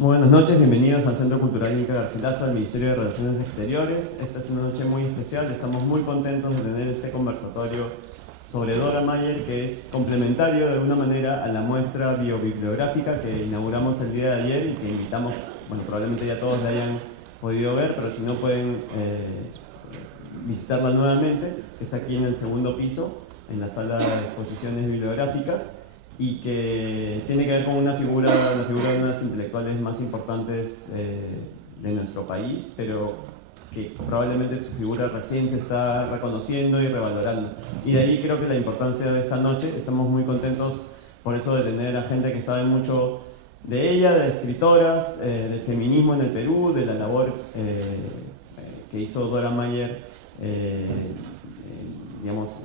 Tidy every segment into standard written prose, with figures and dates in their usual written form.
Muy buenas noches, bienvenidos al Centro Cultural Inca Garcilaso, al Ministerio de Relaciones Exteriores. Esta es una noche muy especial, estamos muy contentos de tener este conversatorio sobre Dora Mayer, que es complementario de alguna manera a la muestra biobibliográfica que inauguramos el día de ayer y que invitamos, bueno, probablemente ya todos la hayan podido ver, pero si no pueden visitarla nuevamente, que está aquí en el segundo piso, en la sala de exposiciones bibliográficas, y que tiene que ver con la figura de una de las intelectuales más importantes de nuestro país, pero que probablemente su figura recién se está reconociendo y revalorando. Y de ahí creo que la importancia de esta noche. Estamos muy contentos por eso de tener a gente que sabe mucho de ella, de escritoras, del feminismo en el Perú, de la labor que hizo Dora Mayer, digamos,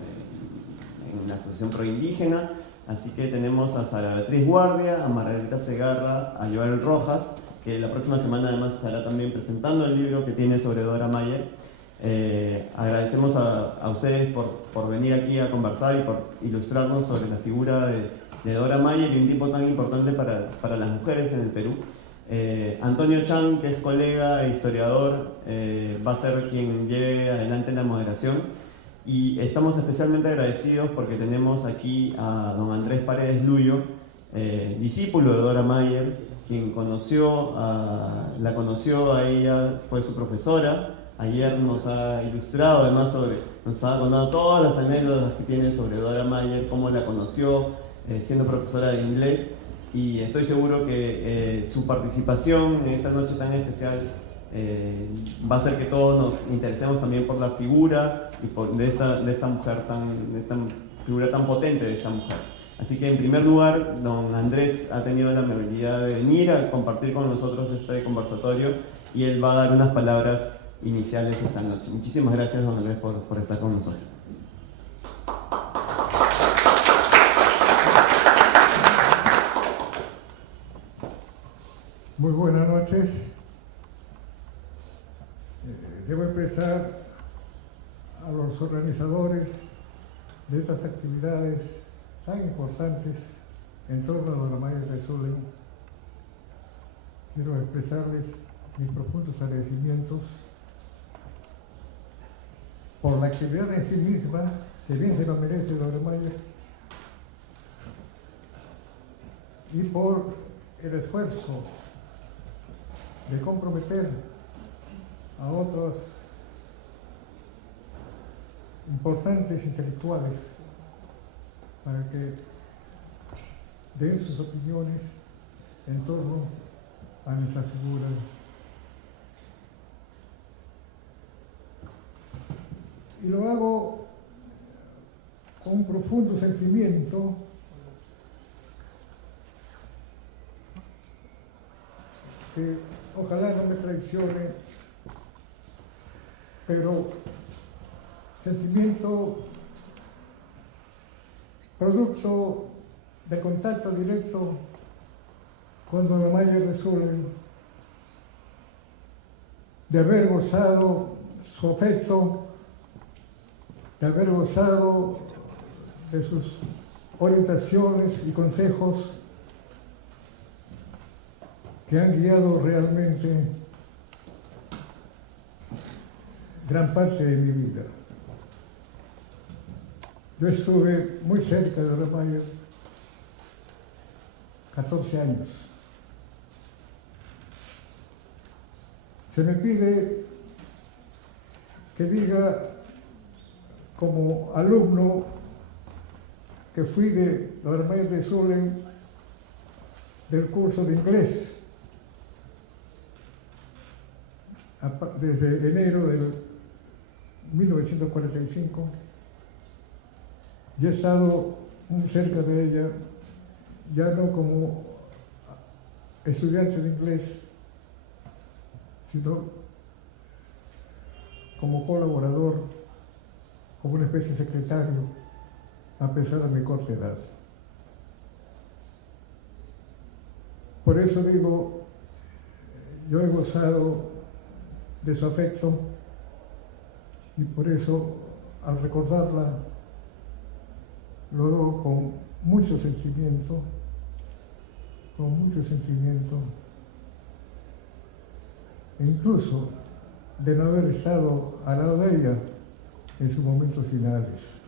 en la Asociación Proindígena. Así que tenemos a Sara Beatriz Guardia, a Margarita Segarra, a Joel Rojas, que la próxima semana además estará también presentando el libro que tiene sobre Dora Mayer. Agradecemos a ustedes por venir aquí a conversar y por ilustrarnos sobre la figura de Dora Mayer y un tipo tan importante para las mujeres en el Perú. Antonio Chan, que es colega e historiador, va a ser quien lleve adelante la moderación. Y estamos especialmente agradecidos porque tenemos aquí a don Andrés Paredes Luyo, discípulo de Dora Mayer, quien la conoció a ella, fue su profesora. Ayer nos ha ilustrado además nos ha contado todas las anécdotas que tiene sobre Dora Mayer, cómo la conoció siendo profesora de inglés. Y estoy seguro que su participación en esta noche tan especial va a hacer que todos nos interesemos también por la figura y de esta mujer de esta figura tan potente de esta mujer. Así que en primer lugar, don Andrés ha tenido la amabilidad de venir a compartir con nosotros este conversatorio y él va a dar unas palabras iniciales esta noche. Muchísimas gracias, don Andrés, por estar con nosotros. Muy buenas noches. Debo empezar a los organizadores de estas actividades tan importantes en torno a Dora Mayer de Solem. Quiero expresarles mis profundos agradecimientos por la actividad en sí misma, que bien se lo merece Dora Mayer, y por el esfuerzo de comprometer a otros importantes intelectuales para que den sus opiniones en torno a nuestra figura. Y lo hago con un profundo sentimiento que ojalá no me traicione, pero sentimiento producto de contacto directo con Dora Mayer de Solem, de haber gozado su afecto, de haber gozado de sus orientaciones y consejos que han guiado realmente gran parte de mi vida. Yo estuve muy cerca de Dora Mayer 14 años. Se me pide que diga como alumno que fui de Dora Mayer de Solem del curso de inglés desde enero del 1945. Yo he estado muy cerca de ella, ya no como estudiante de inglés, sino como colaborador, como una especie de secretario, a pesar de mi corta edad. Por eso digo, yo he gozado de su afecto y por eso, al recordarla, lo hago con mucho sentimiento, e incluso de no haber estado al lado de ella en sus momentos finales.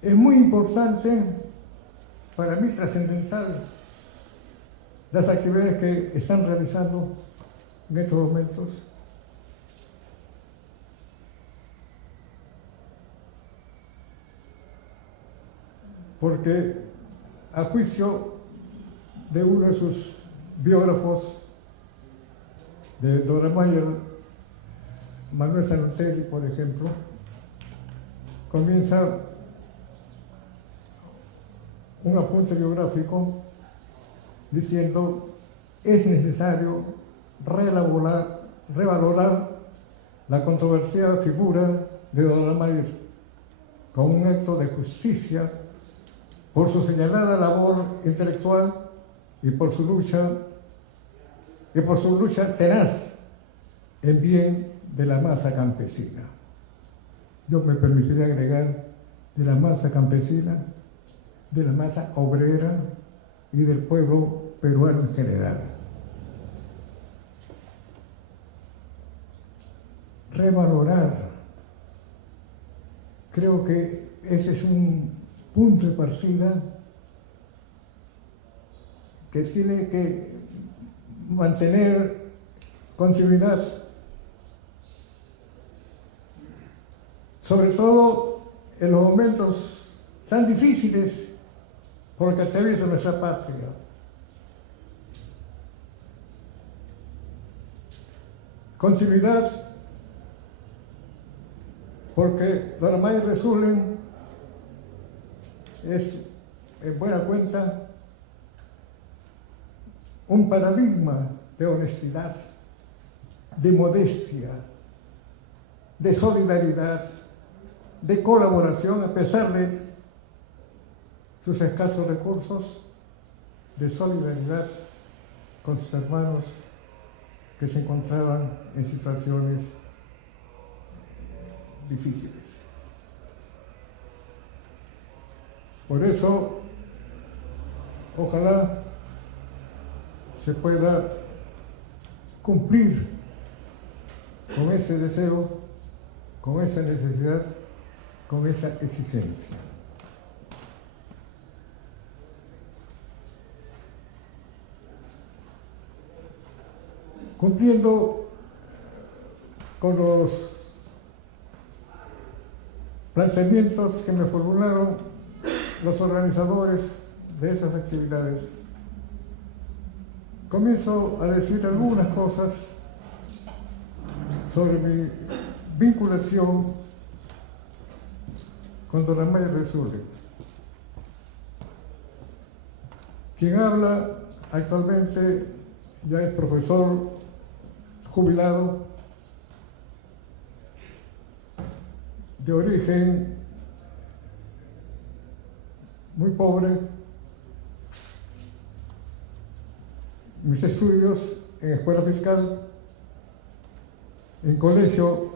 Es muy importante, para mí trascendental, las actividades que están realizando en estos momentos. Porque a juicio de uno de sus biógrafos, de Dora Mayer, Manuel Sanutelli, por ejemplo, comienza un apunte biográfico diciendo: es necesario revalorar la controversial figura de Dora Mayer como un acto de justicia por su señalada labor intelectual y por su lucha tenaz en bien de la masa campesina. Yo me permitiría agregar de la masa campesina, de la masa obrera y del pueblo peruano en general. Revalorar, creo que ese es un punto de partida que tiene que mantener continuidad, sobre todo en los momentos tan difíciles por que atraviesa nuestra patria. Continuidad porque Dora Mayer Resulen es, en buena cuenta, un paradigma de honestidad, de modestia, de solidaridad, de colaboración a pesar de sus escasos recursos, de solidaridad con sus hermanos que se encontraban en situaciones difíciles. Por eso, ojalá se pueda cumplir con ese deseo, con esa necesidad, con esa exigencia. Cumpliendo con los planteamientos que me formularon los organizadores de esas actividades, comienzo a decir algunas cosas sobre mi vinculación con Dora Mayer Resulen. Quien habla actualmente ya es profesor jubilado, de origen muy pobre. Mis estudios en escuela fiscal, en colegio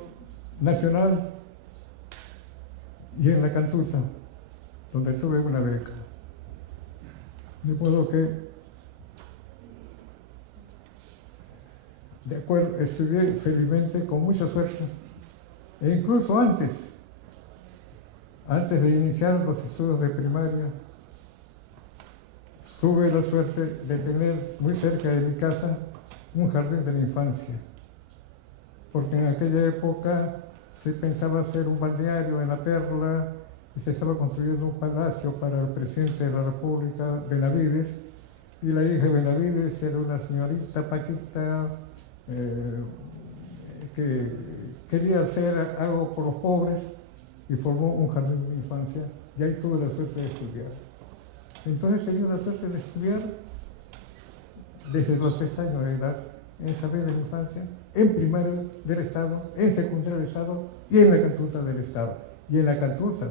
nacional y en la Cantuta, donde tuve una beca. De modo que, de acuerdo, estudié felizmente con mucha suerte, e incluso antes de iniciar los estudios de primaria, tuve la suerte de tener muy cerca de mi casa un jardín de la infancia, porque en aquella época se pensaba hacer un balneario en La Perla y se estaba construyendo un palacio para el presidente de la República, Benavides, y la hija de Benavides era una señorita paquista que quería hacer algo por los pobres y formó un jardín de infancia, y ahí tuve la suerte de estudiar. Entonces tenía la suerte de estudiar desde los 3 años de edad en el jardín de la infancia, en primaria del Estado, en secundaria del Estado y en la Cantuta del Estado. Y en la Cantuta,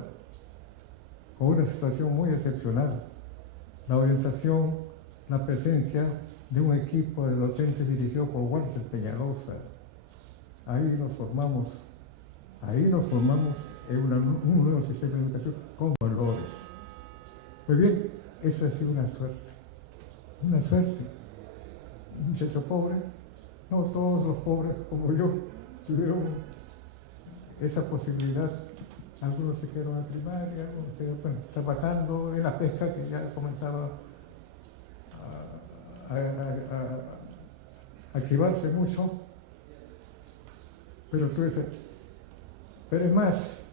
con una situación muy excepcional, la orientación, la presencia de un equipo de docentes dirigido por Walter Peñalosa. Ahí nos formamos un nuevo sistema de educación con valores. Pues bien, eso ha sido una suerte. Un muchacho pobre, no todos los pobres como yo tuvieron esa posibilidad. Algunos se quedaron en primaria, algunos se quedaron trabajando en la pesca que ya comenzaba a activarse mucho, pero es más,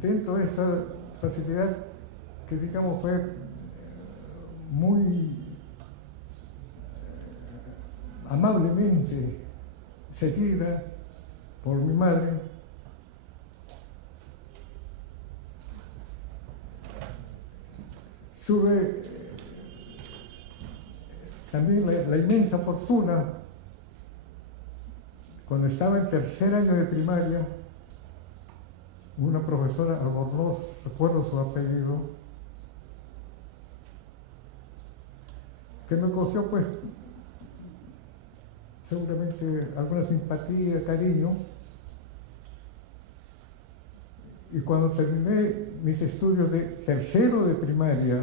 dentro de esta facilidad que digamos fue muy amablemente seguida por mi madre, tuve también la inmensa fortuna, cuando estaba en tercer año de primaria, una profesora, Albornoz, recuerdo su apellido, que me cogió pues seguramente alguna simpatía, cariño, y cuando terminé mis estudios de tercero de primaria,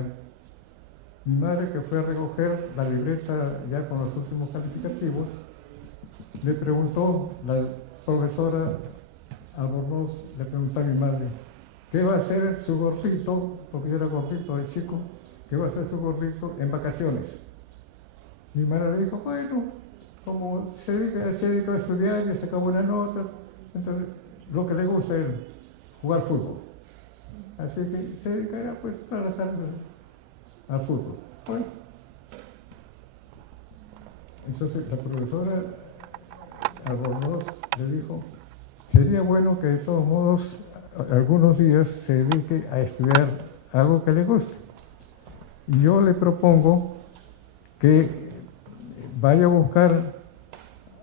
mi madre, que fue a recoger la libreta ya con los últimos calificativos, le preguntó, la profesora Albornoz le preguntó a mi madre, ¿qué va a hacer su gordito, porque yo era gordito de chico, qué va a hacer su gordito en vacaciones? Mi madre le dijo, bueno, como se dedica a estudiar y saca buenas notas, entonces lo que le gusta es jugar fútbol. Así que se dedicará pues todas las tardes al fútbol. Bueno, entonces la profesora Albornoz le dijo, sería bueno que de todos modos algunos días se dedique a estudiar algo que le guste. Y yo le propongo que vaya a buscar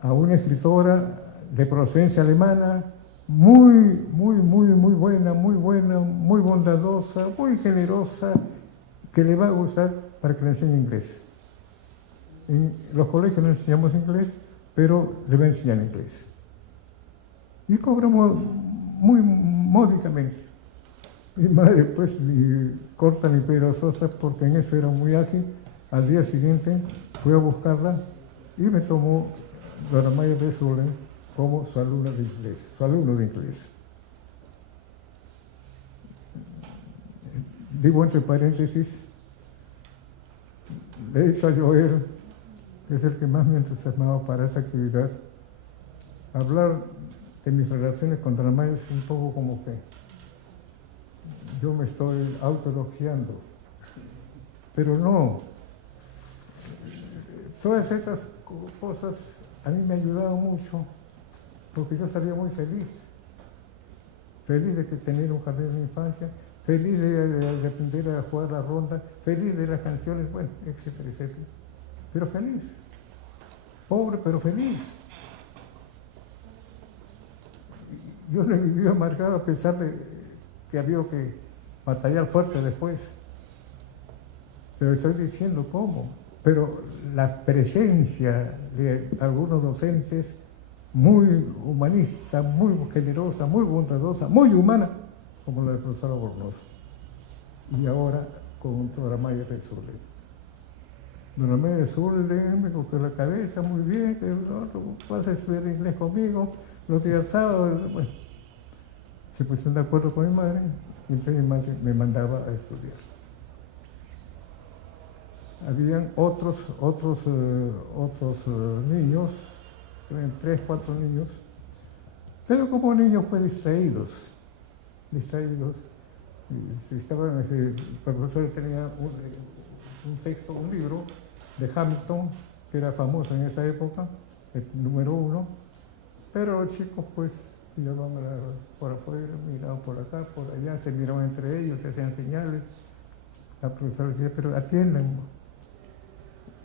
a una escritora de procedencia alemana muy buena, muy bondadosa, muy generosa, que le va a gustar para que le enseñe inglés. En los colegios no enseñamos inglés, pero le va a enseñar inglés. Y cobramos muy módicamente. Mi madre, pues, ni corta ni perezosa, porque en eso era muy ágil. Al día siguiente fui a buscarla y me tomó Dora Maya de Zulen como su alumno de inglés. Digo entre paréntesis, le he dicho a Joel, que es el que más me entusiasmaba para esta actividad, hablar de mis relaciones con Dora Maya es un poco como que yo me estoy autoelogiando, pero no. Todas estas cosas a mí me ayudaron mucho, porque yo salía muy feliz de tener un jardín de infancia, feliz de aprender a jugar la ronda, feliz de las canciones, bueno, etcétera, etcétera. Pero feliz, pobre pero feliz. Yo no he vivido amargado a pesar de que había que batallar fuerte después. Pero estoy diciendo cómo. Pero la presencia de algunos docentes muy humanista, muy generosa, muy bondadosa, muy humana, como la del profesor Albornoz. Y ahora con Dora Maya de Zulen. Dora Maya de Zulen me cogió la cabeza muy bien, que no, vas a estudiar inglés conmigo los días sábados. Bueno, se pusieron de acuerdo con mi madre y entonces mi madre me mandaba a estudiar. Habían otros niños, 3, 4 niños, pero como niños pues distraídos. Y el profesor tenía un texto, un libro de Hamilton, que era famoso en esa época, el número 1, pero los chicos pues miraban por afuera, miraban por acá, por allá, se miraban entre ellos, se hacían señales. La profesora decía, pero atiendan.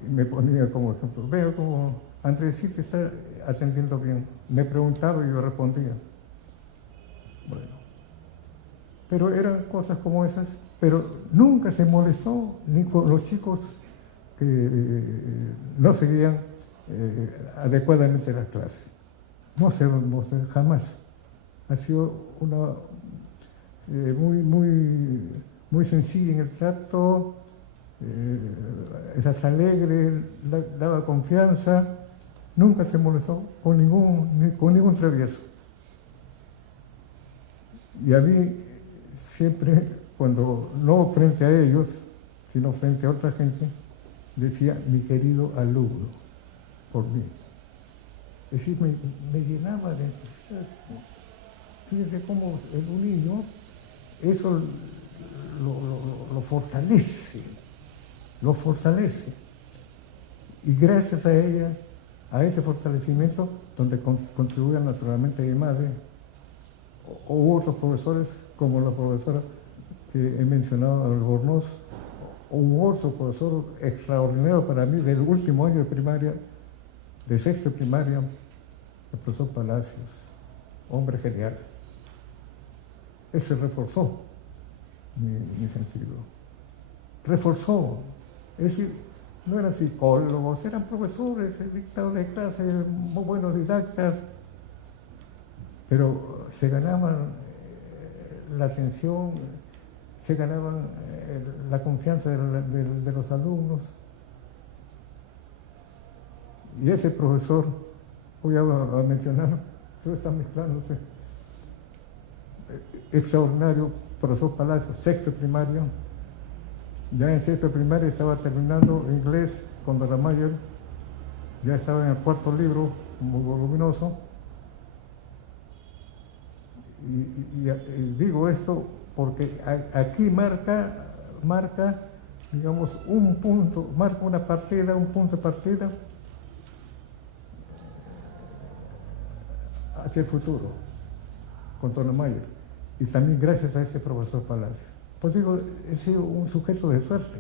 Y me ponía como ejemplo, veo como Andresito está atendiendo bien. Me preguntaba y yo respondía. Bueno, pero eran cosas como esas, pero nunca se molestó ni con los chicos que no seguían adecuadamente las clases. No se jamás. ha sido una muy sencilla en el trato, es alegre, daba confianza, nunca se molestó con ningún travieso. Y a mí siempre, cuando no frente a ellos, sino frente a otra gente, decía mi querido alumno, por mí. Es decir, me llenaba de entusiasmo. Fíjense cómo en un niño eso lo fortalece, lo fortalece. Y gracias a ella, a ese fortalecimiento, donde contribuye naturalmente mi madre, o otros profesores, como la profesora que he mencionado, Albornoz, o otro profesor extraordinario para mí del último año de primaria, de sexto de primaria, el profesor Palacios, hombre genial. Ese reforzó mi sentido. Reforzó. Es decir, no eran psicólogos, eran profesores, dictadores de clase, muy buenos didactas, pero se ganaban la atención, se ganaban la confianza de los alumnos. Y ese profesor, voy a mencionar, todo está mezclándose, extraordinario, profesor Palacios, sexto de primaria. Ya en sexto de primaria estaba terminando inglés con Doramayer, ya estaba en el cuarto libro, muy voluminoso. Y digo esto porque aquí marca, digamos, un punto, marca una partida, un punto de partida hacia el futuro, con Doramayer. Y también gracias a este profesor Palacios. Pues digo, he sido un sujeto de suerte,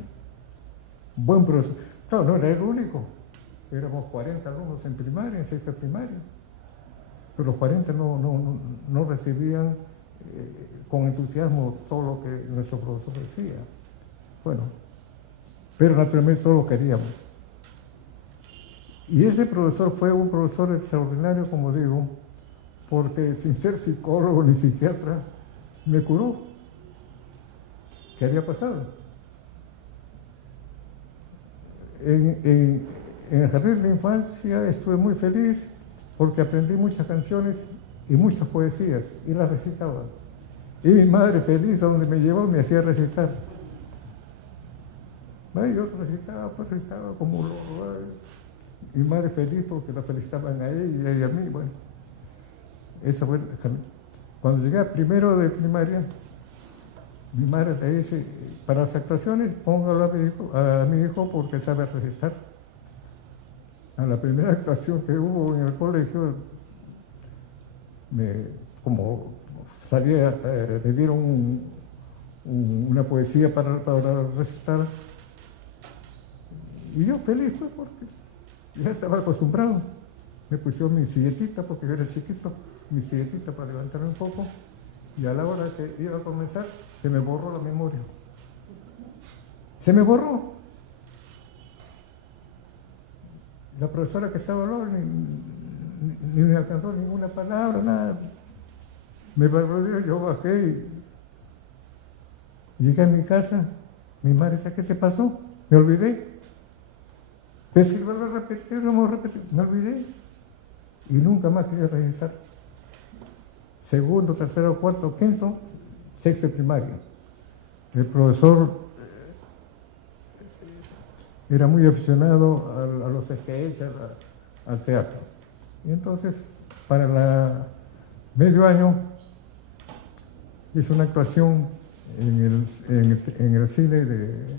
buen profesor. Claro, no era el único, éramos 40 alumnos en primaria, en sexta primaria, pero los 40 no recibían con entusiasmo todo lo que nuestro profesor decía. Bueno, pero naturalmente todos lo queríamos. Y ese profesor fue un profesor extraordinario, como digo, porque sin ser psicólogo ni psiquiatra, me curó. ¿Qué había pasado? En el jardín de la infancia estuve muy feliz porque aprendí muchas canciones y muchas poesías y las recitaba. Y mi madre feliz a donde me llevó me hacía recitar. Yo recitaba como loco. Mi madre feliz porque la felicitaban a ella y a mí. Bueno, esa fue cuando llegué a primero de primaria, mi madre le dice, para las actuaciones, póngalo a mi hijo porque sabe recitar. A la primera actuación que hubo en el colegio, como salía, le dieron una poesía para recitar. Y yo feliz fue porque ya estaba acostumbrado. Me pusieron mi silletita, porque yo era chiquito, mi silletita para levantarme un poco. Y a la hora que iba a comenzar, se me borró la memoria. Se me borró. La profesora que estaba al lado ni me alcanzó ninguna palabra, nada. Me barrió, yo bajé y llegué a mi casa. Mi madre dice, ¿qué te pasó? Me olvidé. Pero si vuelvo a repetir, vamos a repetir. Me olvidé. Y nunca más quería regresar. Segundo, tercero, cuarto, quinto, sexto de primaria. El profesor era muy aficionado a los sketches, al teatro. Y entonces, para medio año, hizo una actuación en el cine de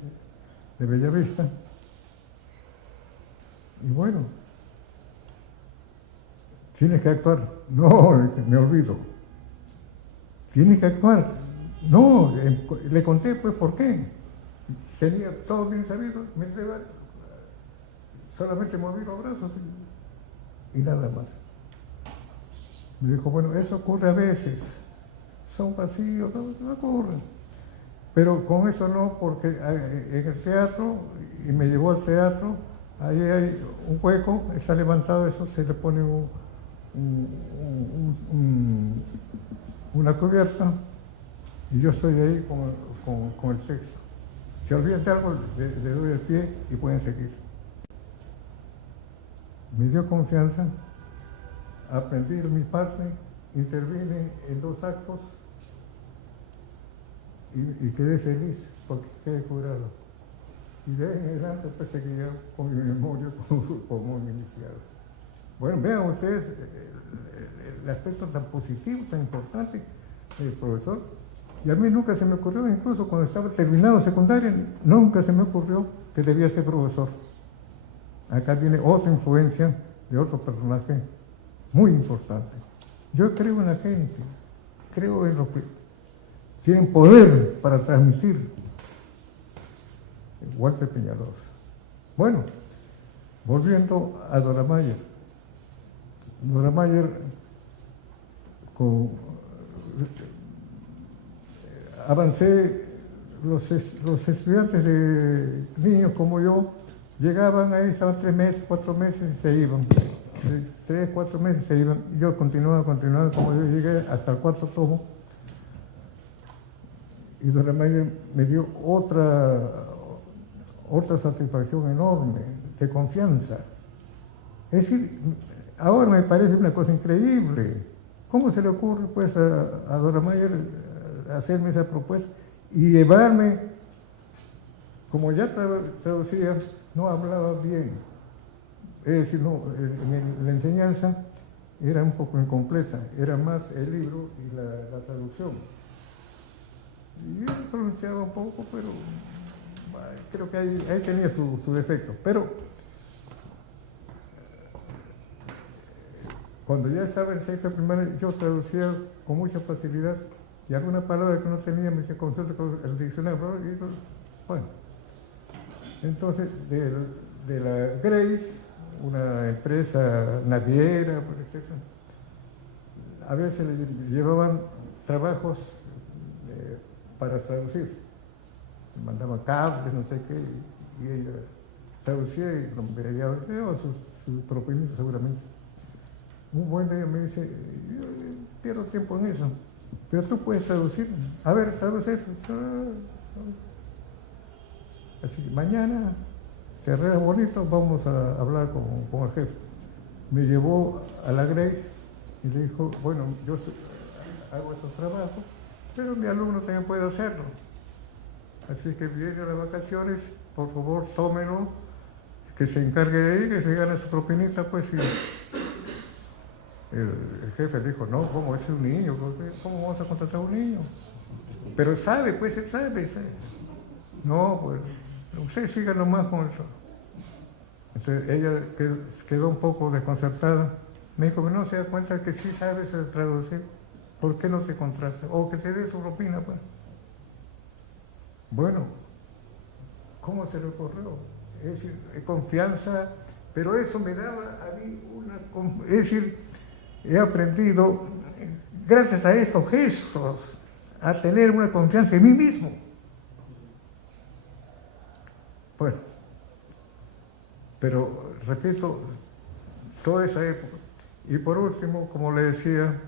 Bellavista. Y bueno, tienes que actuar. No, me olvido. Tienes que actuar. No, le conté pues por qué. Tenía todo bien sabido, me entregaba, solamente moví los brazos y nada más. Me dijo, bueno, eso ocurre a veces, son vacíos, no ocurren. Pero con eso no, porque en el teatro, y me llevó al teatro, ahí hay un hueco, está levantado, eso se le pone una cubierta y yo estoy ahí con el texto. Si olvidan de algo, le doy el pie y pueden seguir. Me dio confianza, aprendí de mi parte, intervine en 2 actos y quedé feliz porque quedé curado. Y de ahí en adelante pues seguía con mi memoria como iniciado. Bueno, vean ustedes el aspecto tan positivo, tan importante del profesor. Y a mí nunca se me ocurrió, incluso cuando estaba terminado secundaria, nunca se me ocurrió que debía ser profesor. Acá viene otra influencia de otro personaje muy importante. Yo creo en la gente, creo en lo que tienen poder para transmitir. Walter Peñalosa. Bueno, volviendo a Dora Mayer. Dora Mayer, avancé, los estudiantes de niños como yo, llegaban ahí, estaban 3 meses, 4 meses y se iban. 3, 4 meses se iban. Yo continuaba, como yo llegué hasta el 4º tomo. Y Dora Mayer me dio otra satisfacción enorme, de confianza. Es decir, ahora me parece una cosa increíble. ¿Cómo se le ocurre pues a Dora Mayer hacerme esa propuesta y llevarme, como ya traducía, no hablaba bien? Es decir, no, la enseñanza era un poco incompleta, era más el libro y la traducción. Y él pronunciaba un poco, pero creo que ahí tenía su defecto. Pero cuando ya estaba en 6º primaria, yo traducía con mucha facilidad y alguna palabra que no tenía me decía consulta con el diccionario. Y bueno, entonces de la Grace, una empresa naviera, etc., a veces le llevaban trabajos para traducir. Me mandaban cables, no sé qué, y ella traducía y veía su propósito seguramente. Un buen día me dice, yo pierdo tiempo en eso, pero tú puedes traducir. A ver, traduce eso. Así, mañana, te arreglas bonito, vamos a hablar con el jefe. Me llevó a la Grace y le dijo, bueno, yo hago estos trabajos, pero mi alumno también puede hacerlo. Así que viene a las vacaciones, por favor, tómelo, que se encargue de él, que se gane su propinita, pues. Y el jefe dijo, no, ¿cómo es un niño? ¿Cómo vamos a contratar a un niño? Pero él sabe, pues, él sabe. No, pues, usted siga nomás con eso. Entonces ella quedó un poco desconcertada. Me dijo que no se da cuenta que sí sabes traducir. ¿Por qué no se contrata? O que te dé su propina, pues. Bueno, ¿cómo se le ocurrió? Es decir, confianza, pero eso me daba a mí es decir, he aprendido, gracias a estos gestos, a tener una confianza en mí mismo. Bueno, pero repito, toda esa época. Y por último, como le decía,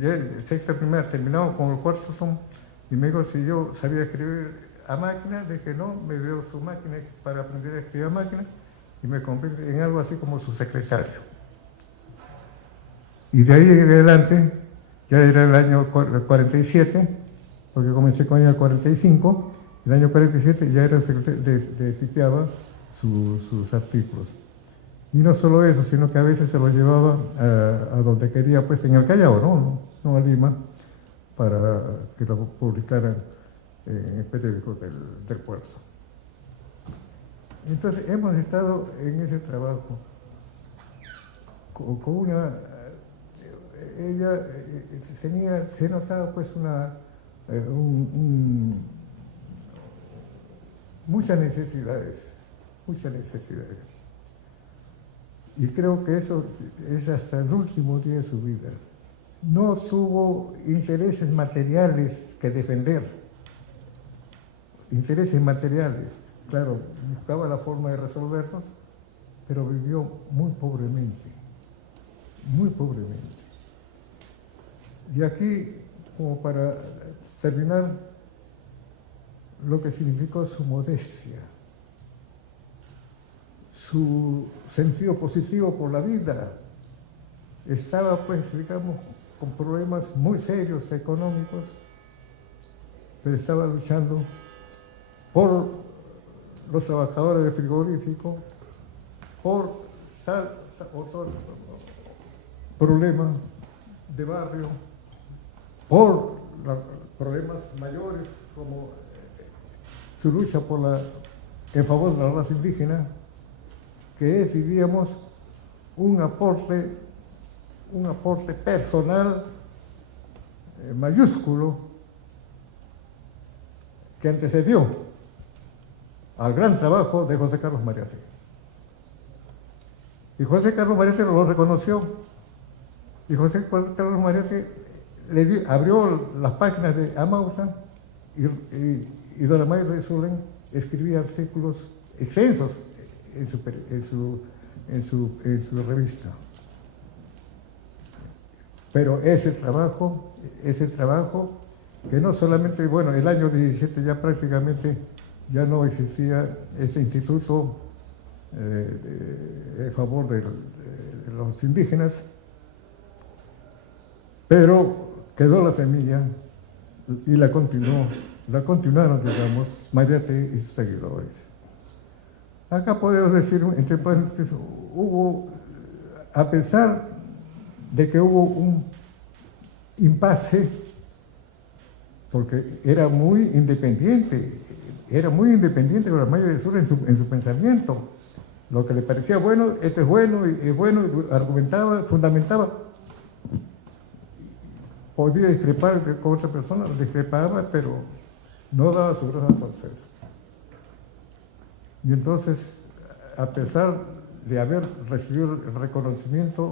ya el 6º primaria terminado con el 4º tomo, y me dijo si yo sabía escribir a máquina. Dije no, me dio su máquina para aprender a escribir a máquina y me convierte en algo así como su secretario. Y de ahí en adelante, ya era el año 47, porque comencé con el año 45, el año 47 ya era el secretario, tipeaba sus artículos. Y no solo eso, sino que a veces se los llevaba a donde quería, pues en el Callao, no a Lima, para que lo publicaran en el periódico del puerto. Entonces hemos estado en ese trabajo con una... Ella se notaba pues muchas necesidades. Y creo que eso es hasta el último día de su vida. No tuvo intereses materiales que defender. Intereses materiales, claro, buscaba la forma de resolverlos, pero vivió muy pobremente. muy pobremente. Y aquí, como para terminar, lo que significó su modestia, su sentido positivo por la vida. Estaba, pues, digamos, con problemas muy serios económicos, pero estaba luchando por los trabajadores del frigorífico, por otro problema de barrio, por los problemas mayores como su lucha en favor de la raza indígena, que es, diríamos, un aporte personal mayúsculo que antecedió al gran trabajo de José Carlos Mariátegui. Y José Carlos Mariátegui lo reconoció, y José Carlos Mariátegui abrió las páginas de Amausa y Dora Mayer de Solén escribía artículos extensos en su revista. Pero ese trabajo que no solamente, bueno, el año 17 ya prácticamente ya no existía este instituto en favor de los indígenas, pero quedó la semilla y la continuaron, digamos, Mariátegui y sus seguidores. Acá podemos decir, entre paréntesis, a pesar de que hubo un impasse, porque era muy independiente Dora Mayer de Sur en su pensamiento. Lo que le parecía bueno, esto es bueno, y es bueno, argumentaba, fundamentaba. Podía discrepar con otra persona, discrepaba, pero no daba su brazo a torcer. Y entonces, a pesar de haber recibido el reconocimiento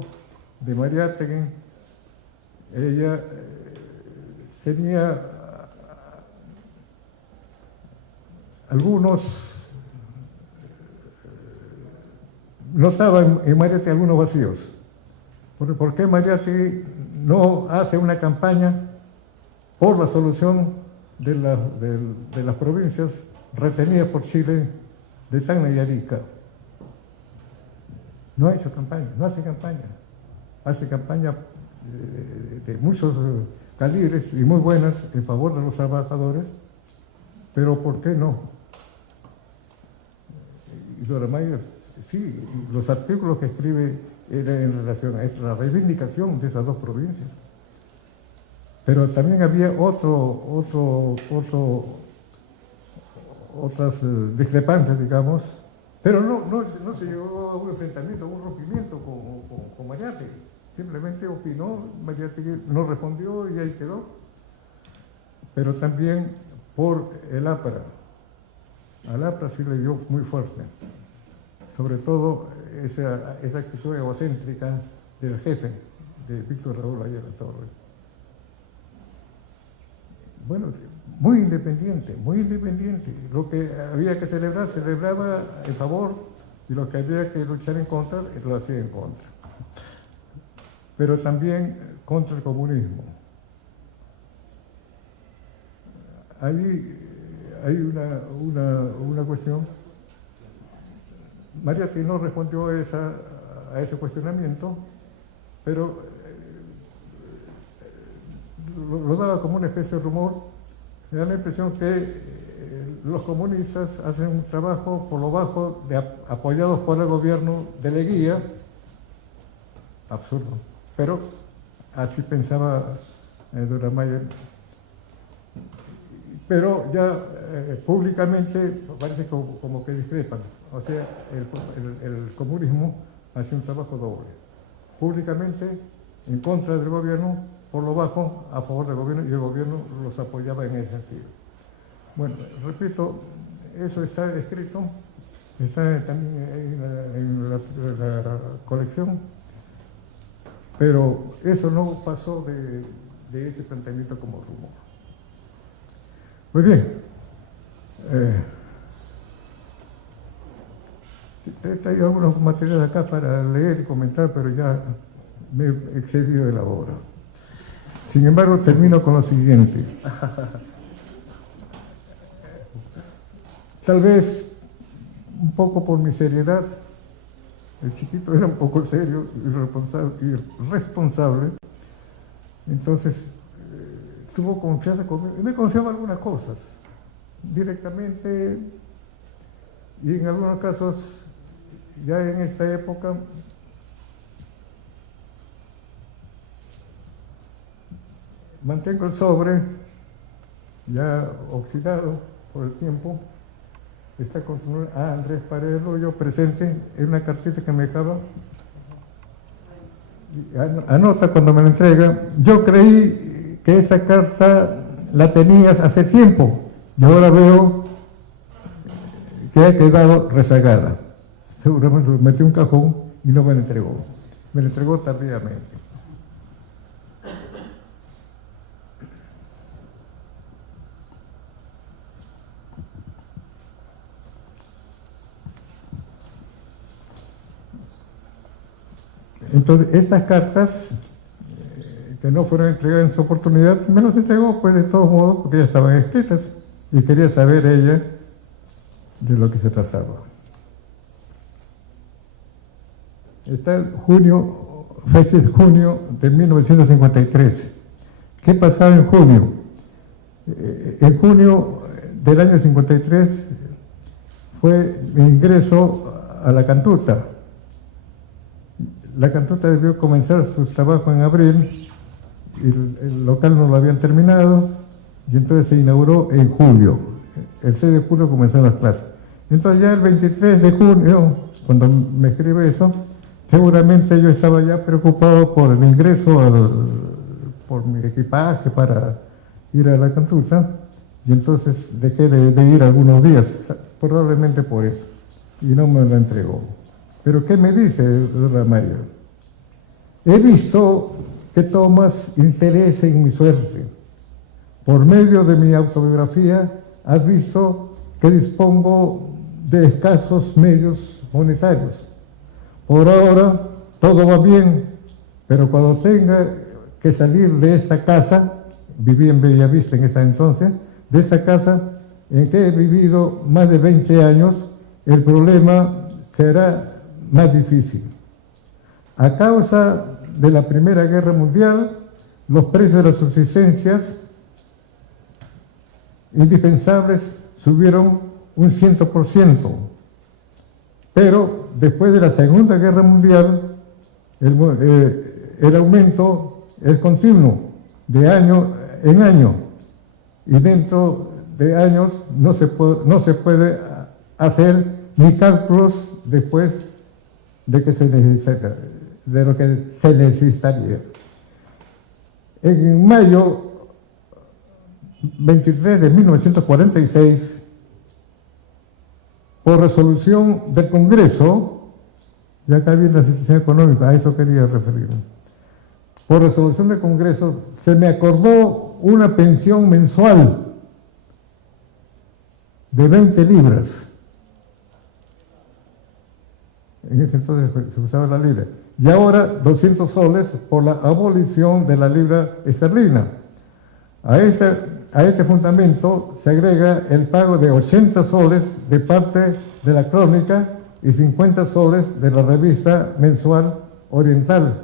de Mariátegui, ella tenía algunos, notaba en Mariátegui algunos vacíos. ¿Por qué Mariátegui no hace una campaña por la solución de las provincias retenidas por Chile de Tacna y Arica? No ha hecho campaña, no hace campaña. Hace campaña de muchos calibres y muy buenas en favor de los trabajadores, pero ¿por qué no? Y Dora Mayer, sí, los artículos que escribe en relación a esto, la reivindicación de esas dos provincias. Pero también había otras discrepancias, digamos, pero no se llegó a un enfrentamiento, a un rompimiento con Mariátegui. Simplemente opinó, Mariátegui no respondió y ahí quedó. Pero también por el APRA. Al APRA sí le dio muy fuerte. Sobre todo esa actitud egocéntrica del jefe, de Víctor Raúl Ayala Torres. Bueno, muy independiente. Lo que había que celebrar, celebraba en favor, y lo que había que luchar en contra, lo hacía en contra. Pero también contra el comunismo. Ahí hay una cuestión. Mariátegui no respondió a ese cuestionamiento, pero lo daba como una especie de rumor. Me da la impresión que los comunistas hacen un trabajo por lo bajo, apoyados por el gobierno de Leguía. Absurdo. Pero así pensaba Dora Mayer. Pero ya públicamente parece como que discrepan. O sea, el comunismo hace un trabajo doble. Públicamente en contra del gobierno, por lo bajo a favor del gobierno, y el gobierno los apoyaba en ese sentido. Bueno, repito, eso está escrito, está también en la colección, pero eso no pasó de ese planteamiento como rumor. Muy bien. He traído algunos materiales acá para leer y comentar, pero ya me he excedido de la hora. Sin embargo, termino con lo siguiente. Tal vez, un poco por mi seriedad, el chiquito era un poco serio y responsable, entonces tuvo confianza conmigo y me confiaba algunas cosas directamente, y en algunos casos, ya en esta época, mantengo el sobre ya oxidado por el tiempo. Está con su nombre, Andrés Paredes Rollo, presente en una cartita que me dejaba. Anota cuando me la entrega. Yo creí que esta carta la tenías hace tiempo y ahora veo que ha quedado rezagada. Seguramente lo metí en un cajón y no me la entregó. Me la entregó tardíamente. Entonces, estas cartas, que no fueron entregadas en su oportunidad, me las entregó, pues de todos modos, porque ya estaban escritas y quería saber ella de lo que se trataba. Está el fecha de junio de 1953. ¿Qué pasaba en junio? En junio del año 53 fue mi ingreso a la Cantuta. La Cantuta debió comenzar su trabajo en abril, y el local no lo habían terminado, y entonces se inauguró en julio. El 6 de julio comenzaron las clases. Entonces ya el 23 de junio, cuando me escribe eso, seguramente yo estaba ya preocupado por el ingreso, por mi equipaje para ir a la Cantuta, y entonces dejé de ir algunos días, probablemente por eso, y no me lo entregó. Pero ¿qué me dice, Dora María? He visto que tomas interés en mi suerte. Por medio de mi autobiografía, has visto que dispongo de escasos medios monetarios. Por ahora, todo va bien, pero cuando tenga que salir de esta casa, viví en Bellavista en ese entonces, de esta casa en que he vivido más de 20 años, el problema será más difícil. A causa de la Primera Guerra Mundial, los precios de las subsistencias indispensables subieron un 100%, pero después de la Segunda Guerra Mundial, el aumento es continuo, de año en año, y dentro de años no se puede hacer ni cálculos después de que de lo que se necesitaría. En mayo 23 de 1946, por resolución del Congreso, ya acá viene la situación económica, a eso quería referirme. Por resolución del Congreso se me acordó una pensión mensual de 20 libras. En ese entonces se usaba la libra. Y ahora 200 soles por la abolición de la libra esterlina. A este fundamento se agrega el pago de 80 soles de parte de la Crónica y 50 soles de la revista mensual Oriental.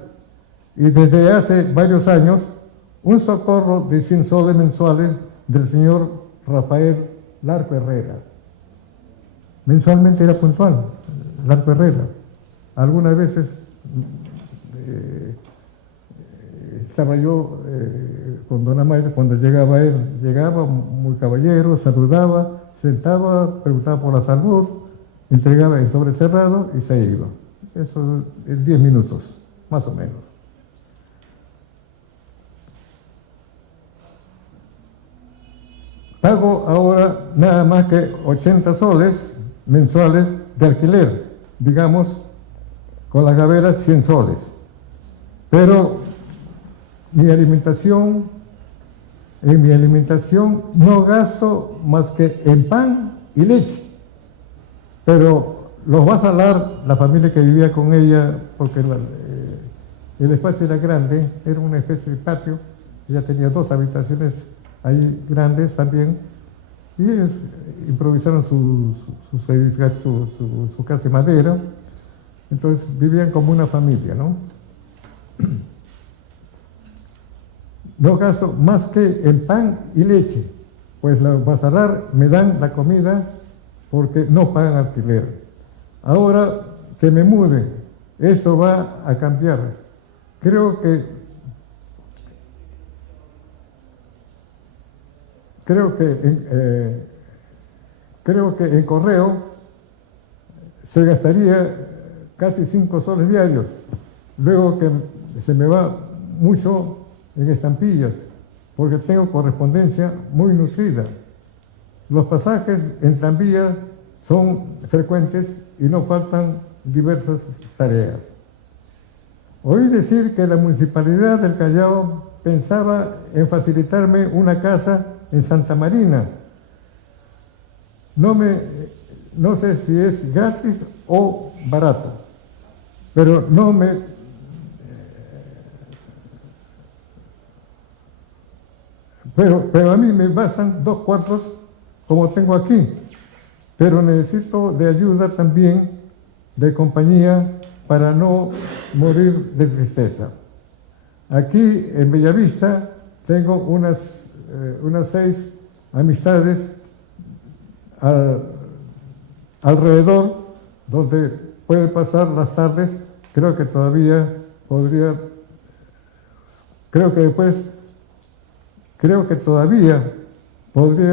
Y desde hace varios años, un socorro de 100 soles mensuales del señor Rafael Larco Herrera. Mensualmente era puntual, Larco Herrera. Algunas veces estaba yo con Dona Mayra, cuando llegaba él, llegaba muy caballero, saludaba, sentaba, preguntaba por la salud, entregaba el sobre cerrado y se iba. Eso en 10 minutos, más o menos. Pago ahora nada más que 80 soles mensuales de alquiler, digamos, con las gaveras 100 soles. Pero en mi alimentación no gasto más que en pan y leche. Pero los va a salar la familia que vivía con ella, porque el espacio era grande, era una especie de patio, ella tenía 2 habitaciones ahí grandes también, y ellos improvisaron su casa de madera, entonces vivían como una familia, ¿no? No gasto más que en pan y leche, pues los Mazalar me dan la comida porque no pagan alquiler. Ahora que me mude, esto va a cambiar. Creo que en correo se gastaría casi 5 soles diarios, luego que se me va mucho en estampillas, porque tengo correspondencia muy nutrida. Los pasajes en tranvía son frecuentes y no faltan diversas tareas. Oí decir que la Municipalidad del Callao pensaba en facilitarme una casa en Santa Marina. No sé si es gratis o barato, pero pero a mí me bastan 2 cuartos como tengo aquí, pero necesito de ayuda también, de compañía, para no morir de tristeza. Aquí en Bellavista tengo unas 6 amistades alrededor, donde puede pasar las tardes. Creo que todavía podría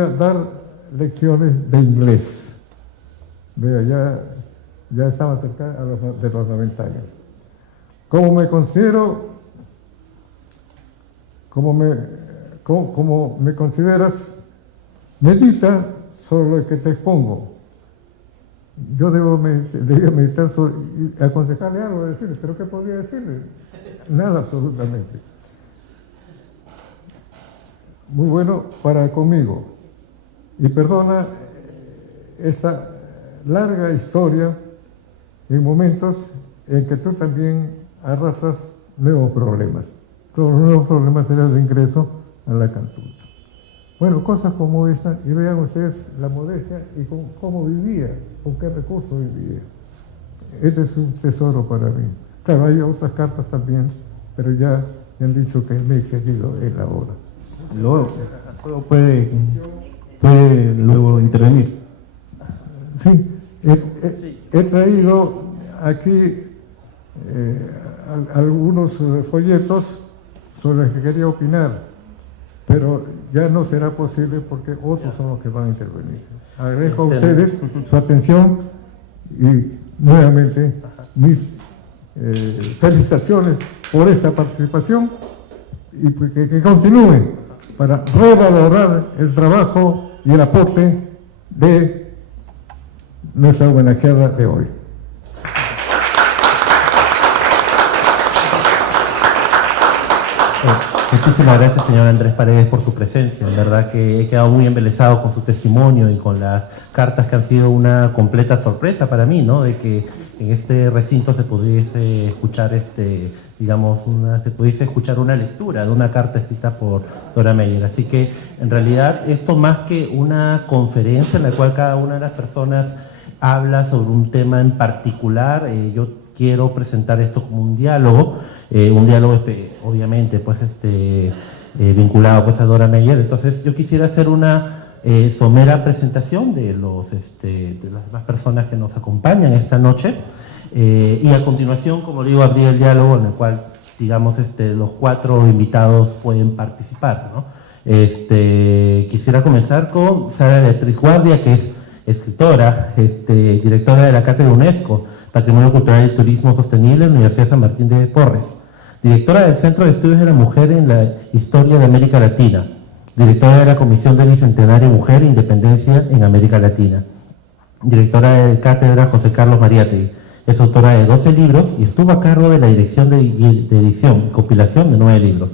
dar lecciones de inglés. Vea, ya estamos cerca de los 90 años. Como me consideras, medita sobre lo que te expongo. Yo debía meditar sobre, y aconsejarle algo, decirle, pero ¿qué podría decirle? Nada, absolutamente. Muy bueno para conmigo. Y perdona esta larga historia en momentos en que tú también arrastras nuevos problemas. Todos los nuevos problemas serán de ingreso a la cantuta. Bueno, cosas como esta, y vean ustedes la modestia y cómo vivía, con qué recursos vivía. Este es un tesoro para mí. Claro, hay otras cartas también, pero ya me han dicho que me he excedido en la hora. Luego puede luego intervenir. Sí, he traído aquí algunos folletos sobre los que quería opinar, pero ya no será posible porque otros son los que van a intervenir. Agradezco a ustedes su atención y nuevamente mis felicitaciones por esta participación y que continúen para revalorar el trabajo y el aporte de nuestra homenajeada de hoy. Muchísimas gracias, señor Andrés Paredes, por su presencia. En verdad que he quedado muy embelesado con su testimonio y con las cartas que han sido una completa sorpresa para mí, ¿no? De que en este recinto se pudiese escuchar se pudiese escuchar una lectura de una carta escrita por Dora Meyer. Así que, en realidad, esto más que una conferencia en la cual cada una de las personas habla sobre un tema en particular, yo quiero presentar esto como un diálogo obviamente pues vinculado pues a Dora Meyer. Entonces yo quisiera hacer una somera presentación de las demás personas que nos acompañan esta noche y a continuación, como digo, abrir el diálogo en el cual digamos los 4 invitados pueden participar, ¿no? Quisiera comenzar con Sara Beatriz Guardia, que es escritora, directora de la Cátedra UNESCO Patrimonio Cultural y Turismo Sostenible en la Universidad San Martín de Porres, directora del Centro de Estudios de la Mujer en la Historia de América Latina, directora de la Comisión del Bicentenario Mujer e Independencia en América Latina, directora de Cátedra José Carlos Mariátegui, es autora de 12 libros y estuvo a cargo de la dirección de edición y compilación de 9 libros.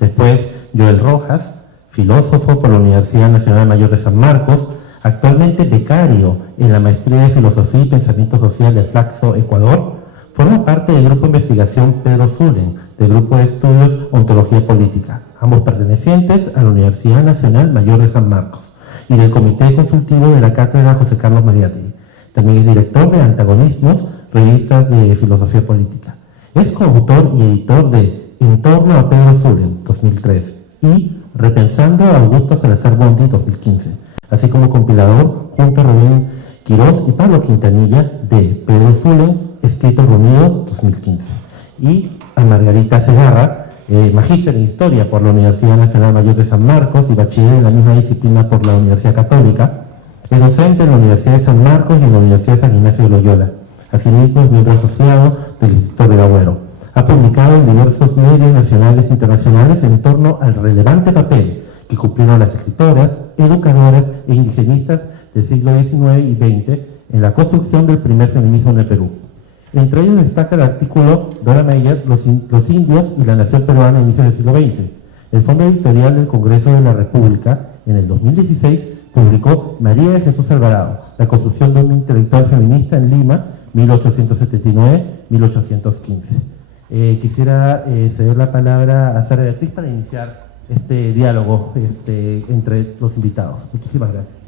Después, Joel Rojas, filósofo por la Universidad Nacional Mayor de San Marcos, actualmente becario en la Maestría de Filosofía y Pensamiento Social de Flaxo, Ecuador. Forma parte del Grupo de Investigación Pedro Zulen, del Grupo de Estudios Ontología Política, ambos pertenecientes a la Universidad Nacional Mayor de San Marcos, y del Comité Consultivo de la Cátedra José Carlos Mariátegui. También es director de Antagonismos, revistas de filosofía política. Es coautor y editor de En torno a Pedro Zulen, 2003, y Repensando a Augusto Salazar Bondy, 2015, así como compilador junto a Rubén Quirós y Pablo Quintanilla de Pedro Zulen, Escritos Reunidos, 2015, y a Margarita Segarra, magíster en Historia por la Universidad Nacional Mayor de San Marcos y bachiller en la misma disciplina por la Universidad Católica. Es docente en la Universidad de San Marcos y en la Universidad de San Ignacio de Loyola. Asimismo, es miembro asociado del Instituto Veragüero. Ha publicado en diversos medios nacionales e internacionales en torno al relevante papel que cumplieron las escritoras, educadoras e indigenistas del siglo XIX y XX en la construcción del primer feminismo en el Perú. Entre ellos destaca el artículo Dora Meyer, los indios y la nación peruana a inicios del siglo XX. El Fondo Editorial del Congreso de la República, en el 2016, publicó María de Jesús Alvarado, la construcción de un intelectual feminista en Lima, 1879-1815. Quisiera ceder la palabra a Sara Beatriz para iniciar este diálogo entre los invitados. Muchísimas gracias.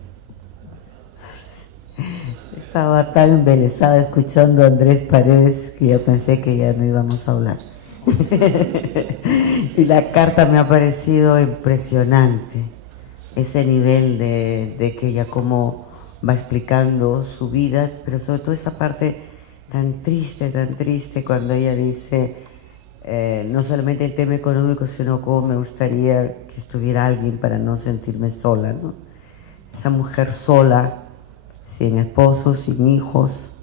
Estaba tan embelesada escuchando a Andrés Paredes que yo pensé que ya no íbamos a hablar. Y la carta me ha parecido impresionante, ese nivel de que ella como va explicando su vida, pero sobre todo esa parte tan triste, cuando ella dice no solamente el tema económico, sino cómo me gustaría que estuviera alguien para no sentirme sola, ¿no? Esa mujer sola, sin esposos, sin hijos,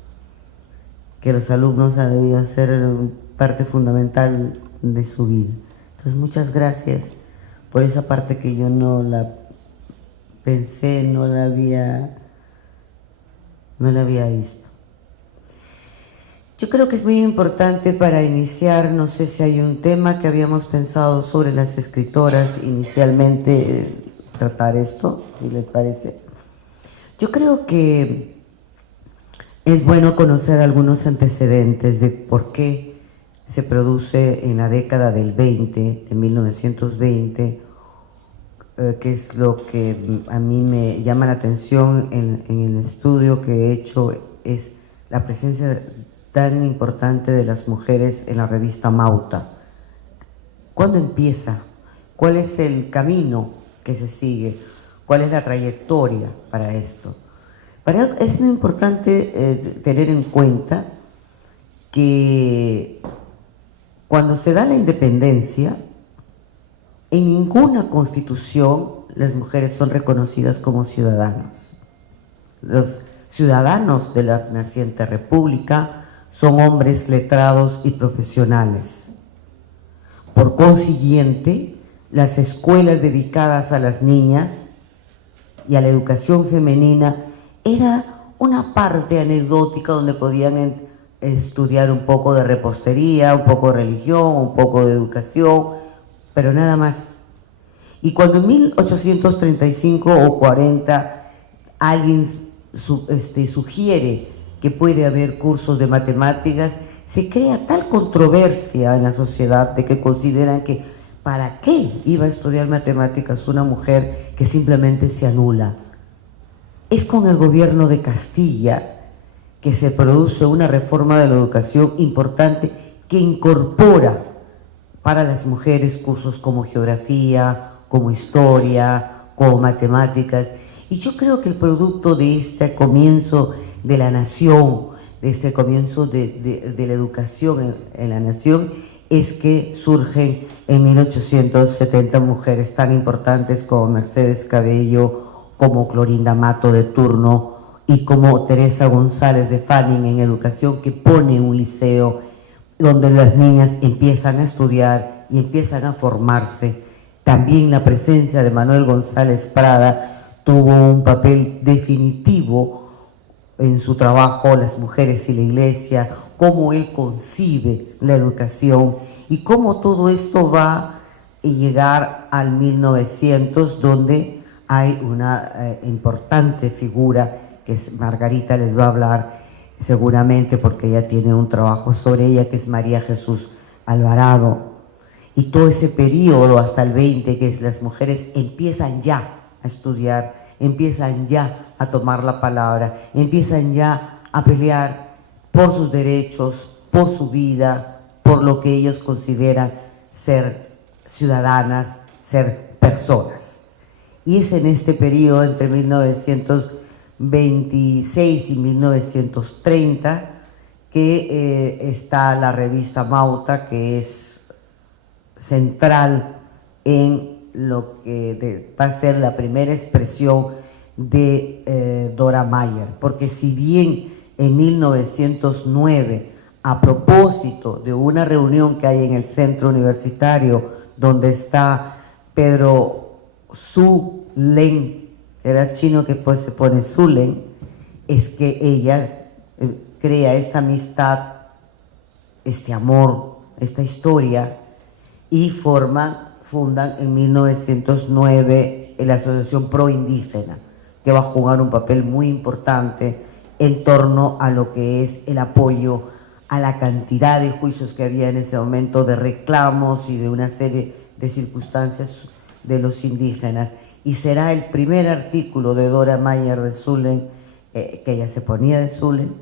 que los alumnos han debido ser parte fundamental de su vida. Entonces, muchas gracias por esa parte que yo no la pensé, no la había visto. Yo creo que es muy importante para iniciar, no sé si hay un tema que habíamos pensado sobre las escritoras inicialmente, tratar esto, si les parece. Yo creo que es bueno conocer algunos antecedentes de por qué se produce en la década del 20, de 1920, que es lo que a mí me llama la atención en el estudio que he hecho, es la presencia tan importante de las mujeres en la revista Mauta. ¿Cuándo empieza? ¿Cuál es el camino que se sigue? ¿Cuál es la trayectoria para esto? Es muy importante tener en cuenta que cuando se da la independencia, en ninguna constitución las mujeres son reconocidas como ciudadanos. Los ciudadanos de la naciente república son hombres letrados y profesionales. Por consiguiente, las escuelas dedicadas a las niñas y a la educación femenina era una parte anecdótica donde podían estudiar un poco de repostería, un poco de religión, un poco de educación, pero nada más. Y cuando en 1835 o 40 alguien sugiere que puede haber cursos de matemáticas, se crea tal controversia en la sociedad de que consideran que ¿para qué iba a estudiar matemáticas una mujer que simplemente se anula? Es con el gobierno de Castilla que se produce una reforma de la educación importante que incorpora para las mujeres cursos como geografía, como historia, como matemáticas. Y yo creo que el producto de este comienzo de la nación, de este comienzo de la educación en la nación, es que surgen en 1870 mujeres tan importantes como Mercedes Cabello, como Clorinda Mato de turno y como Teresa González de Fanning en educación, que pone un liceo donde las niñas empiezan a estudiar y empiezan a formarse. También la presencia de Manuel González Prada tuvo un papel definitivo en su trabajo Las mujeres y la iglesia, cómo él concibe la educación y cómo todo esto va a llegar al 1900, donde hay una importante figura que Margarita les va a hablar, seguramente porque ella tiene un trabajo sobre ella, que es María Jesús Alvarado. Y todo ese periodo hasta el 20, que las mujeres empiezan ya a estudiar, empiezan ya a tomar la palabra, empiezan ya a pelear por sus derechos, por su vida, por lo que ellos consideran ser ciudadanas, ser personas. Y es en este periodo, entre 1926 y 1930, que está la revista Mauta, que es central en lo que va a ser la primera expresión de Dora Mayer, porque si bien en 1909, a propósito de una reunión que hay en el centro universitario donde está Pedro Su-Len, que era chino que pues se pone Su-Len, es que ella crea esta amistad, este amor, esta historia, y fundan en 1909 la Asociación Pro Indígena, que va a jugar un papel muy importante en torno a lo que es el apoyo a la cantidad de juicios que había en ese momento, de reclamos y de una serie de circunstancias de los indígenas. Y será el primer artículo de Dora Mayer de Su-Len, que ella se ponía de Su-Len,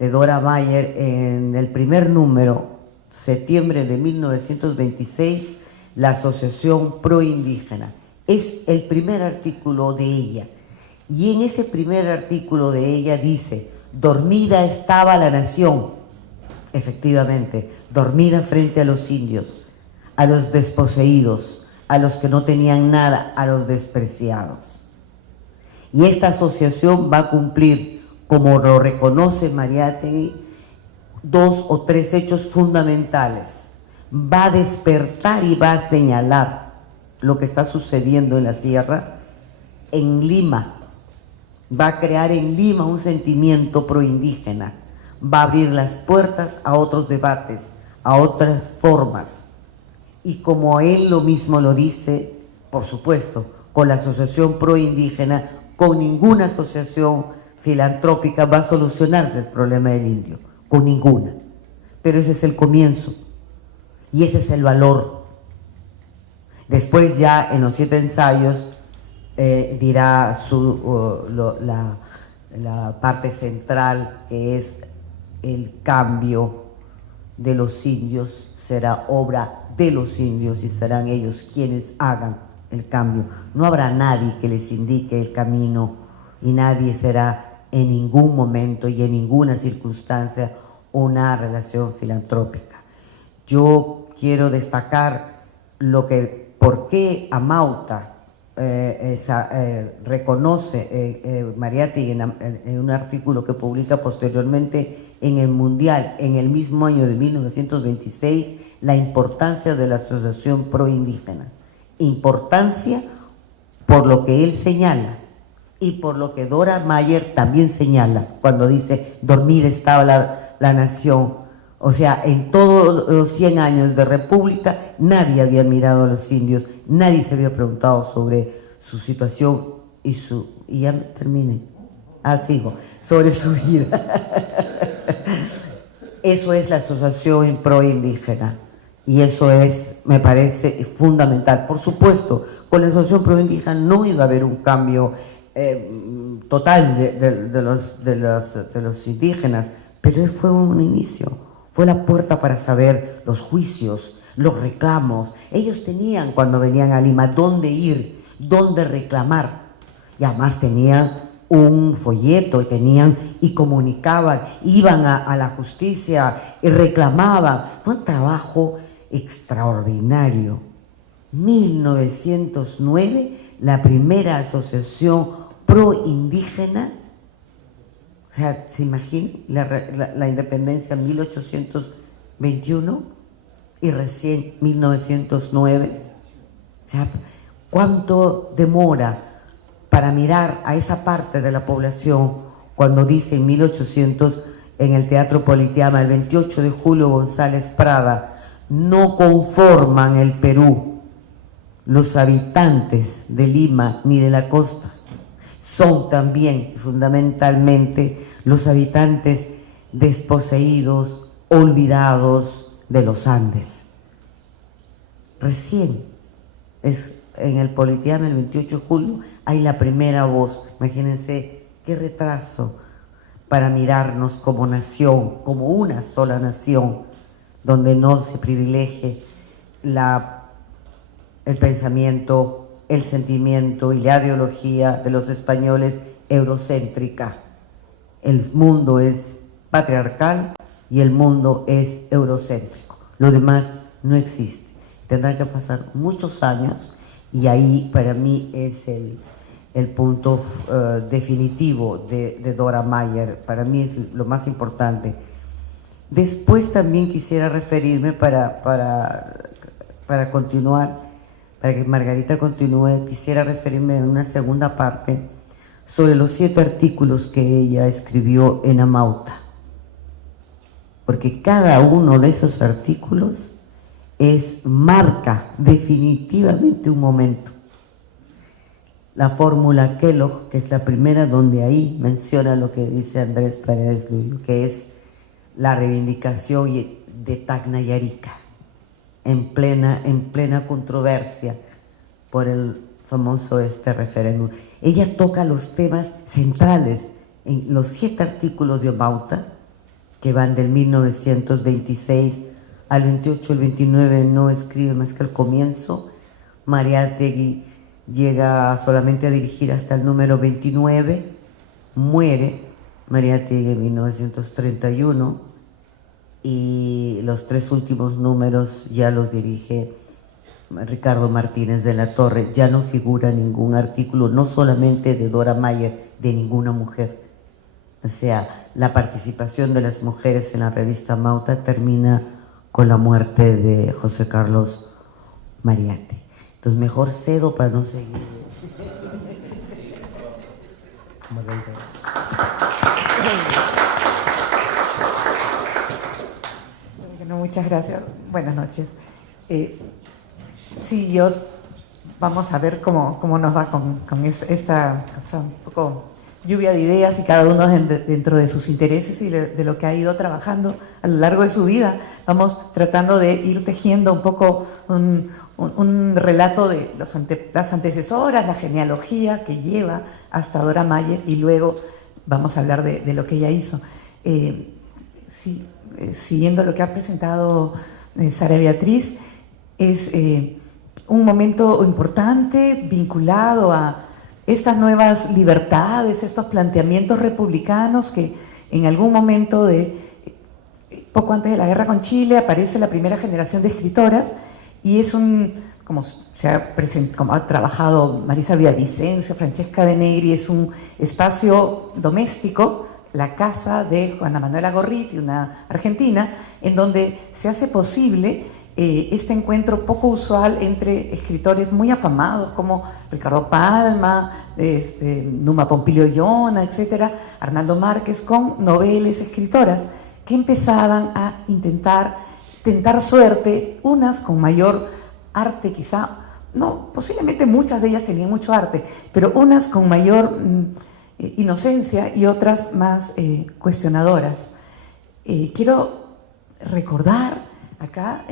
de Dora Mayer, en el primer número, septiembre de 1926, la Asociación Pro Indígena. Es el primer artículo de ella. Y en ese primer artículo de ella dice: dormida estaba la nación, efectivamente, dormida frente a los indios, a los desposeídos, a los que no tenían nada, a los despreciados. Y esta asociación va a cumplir, como lo reconoce Mariátegui, 2 o 3 hechos fundamentales. Va a despertar y va a señalar lo que está sucediendo en la sierra, en Lima. Va a crear en Lima un sentimiento proindígena, va a abrir las puertas a otros debates, a otras formas. Y como él lo mismo lo dice, por supuesto, con la Asociación Proindígena, con ninguna asociación filantrópica va a solucionarse el problema del indio, con ninguna. Pero ese es el comienzo y ese es el valor. Después ya en los 7 ensayos dirá la parte central, que es el cambio de los indios, será obra de los indios y serán ellos quienes hagan el cambio. No habrá nadie que les indique el camino y nadie será en ningún momento y en ninguna circunstancia una relación filantrópica. Yo quiero destacar por qué Amauta reconoce Mariátegui en un artículo que publica posteriormente en el Mundial, en el mismo año de 1926, la importancia de la Asociación Proindígena. Importancia por lo que él señala y por lo que Dora Mayer también señala cuando dice: dormida estaba la nación. O sea, en todos los 100 años de república nadie había mirado a los indios, nadie se había preguntado sobre su situación y ya terminé. Sigo. Sobre su vida. Eso es la Asociación Proindígena y eso es, me parece, fundamental. Por supuesto, con la Asociación Proindígena no iba a haber un cambio total de los indígenas, pero fue un inicio, fue la puerta para saber los juicios, los reclamos. Ellos tenían, cuando venían a Lima, dónde ir, dónde reclamar, y además tenían un folleto y comunicaban, iban a la justicia y reclamaban. Fue un trabajo extraordinario. 1909, la primera asociación proindígena. O sea, ¿se imagina la independencia en 1821 y recién 1909? O sea, ¿cuánto demora para mirar a esa parte de la población cuando dice en 1800 en el Teatro Politeama, el 28 de julio, González Prada: no conforman el Perú los habitantes de Lima ni de la costa, son también fundamentalmente los habitantes desposeídos, olvidados de los Andes. Recién es en el Politeama, el 28 de julio, hay la primera voz. Imagínense qué retraso para mirarnos como nación, como una sola nación, donde no se privilegie el pensamiento, el sentimiento y la ideología de los españoles eurocéntrica. El mundo es patriarcal y el mundo es eurocéntrico. Lo demás no existe. Tendrán que pasar muchos años y ahí para mí es el punto definitivo de Dora Mayer. Para mí es lo más importante. Después también quisiera referirme para continuar, para que Margarita continúe, quisiera referirme en una segunda parte sobre los 7 artículos que ella escribió en Amauta. Porque cada uno de esos artículos marca definitivamente un momento. La fórmula Kellogg, que es la primera, donde ahí menciona lo que dice Andrés Paredes Luyo, que es la reivindicación de Tacna y Arica, en plena controversia por el famoso referéndum. Ella toca los temas centrales en los 7 artículos de Amauta, que van del 1926 al 28, el 29 no escribe más que el comienzo. Mariátegui llega solamente a dirigir hasta el número 29, muere Mariátegui en 1931 y los 3 últimos números ya los dirige Ricardo Martínez de la Torre. Ya no figura ningún artículo, no solamente de Dora Mayer, de ninguna mujer. O sea, la participación de las mujeres en la revista Amauta termina con la muerte de José Carlos Mariátegui. Entonces mejor cedo para no seguir. Bueno, muchas gracias. Buenas noches. Sí, vamos a ver cómo nos va con esta cosa, un poco lluvia de ideas, y cada uno dentro de sus intereses y de lo que ha ido trabajando a lo largo de su vida. Vamos tratando de ir tejiendo un poco un relato de las antecesoras, la genealogía que lleva hasta Dora Mayer, y luego vamos a hablar de lo que ella hizo. Siguiendo lo que ha presentado Sara Beatriz, es un momento importante vinculado a estas nuevas libertades, estos planteamientos republicanos que en algún momento poco antes de la guerra con Chile aparece la primera generación de escritoras, y es como ha trabajado Marisa Villavicencio, Francesca de Negri, es un espacio doméstico, la casa de Juana Manuela Gorriti, una argentina, en donde se hace posible este encuentro poco usual entre escritores muy afamados como Ricardo Palma, Numa Pompilio Yona, etcétera, Arnaldo Márquez, con noveles escritoras que empezaban a tentar suerte, unas con mayor arte quizá, no, posiblemente muchas de ellas tenían mucho arte, pero unas con mayor inocencia y otras más cuestionadoras. Quiero recordar acá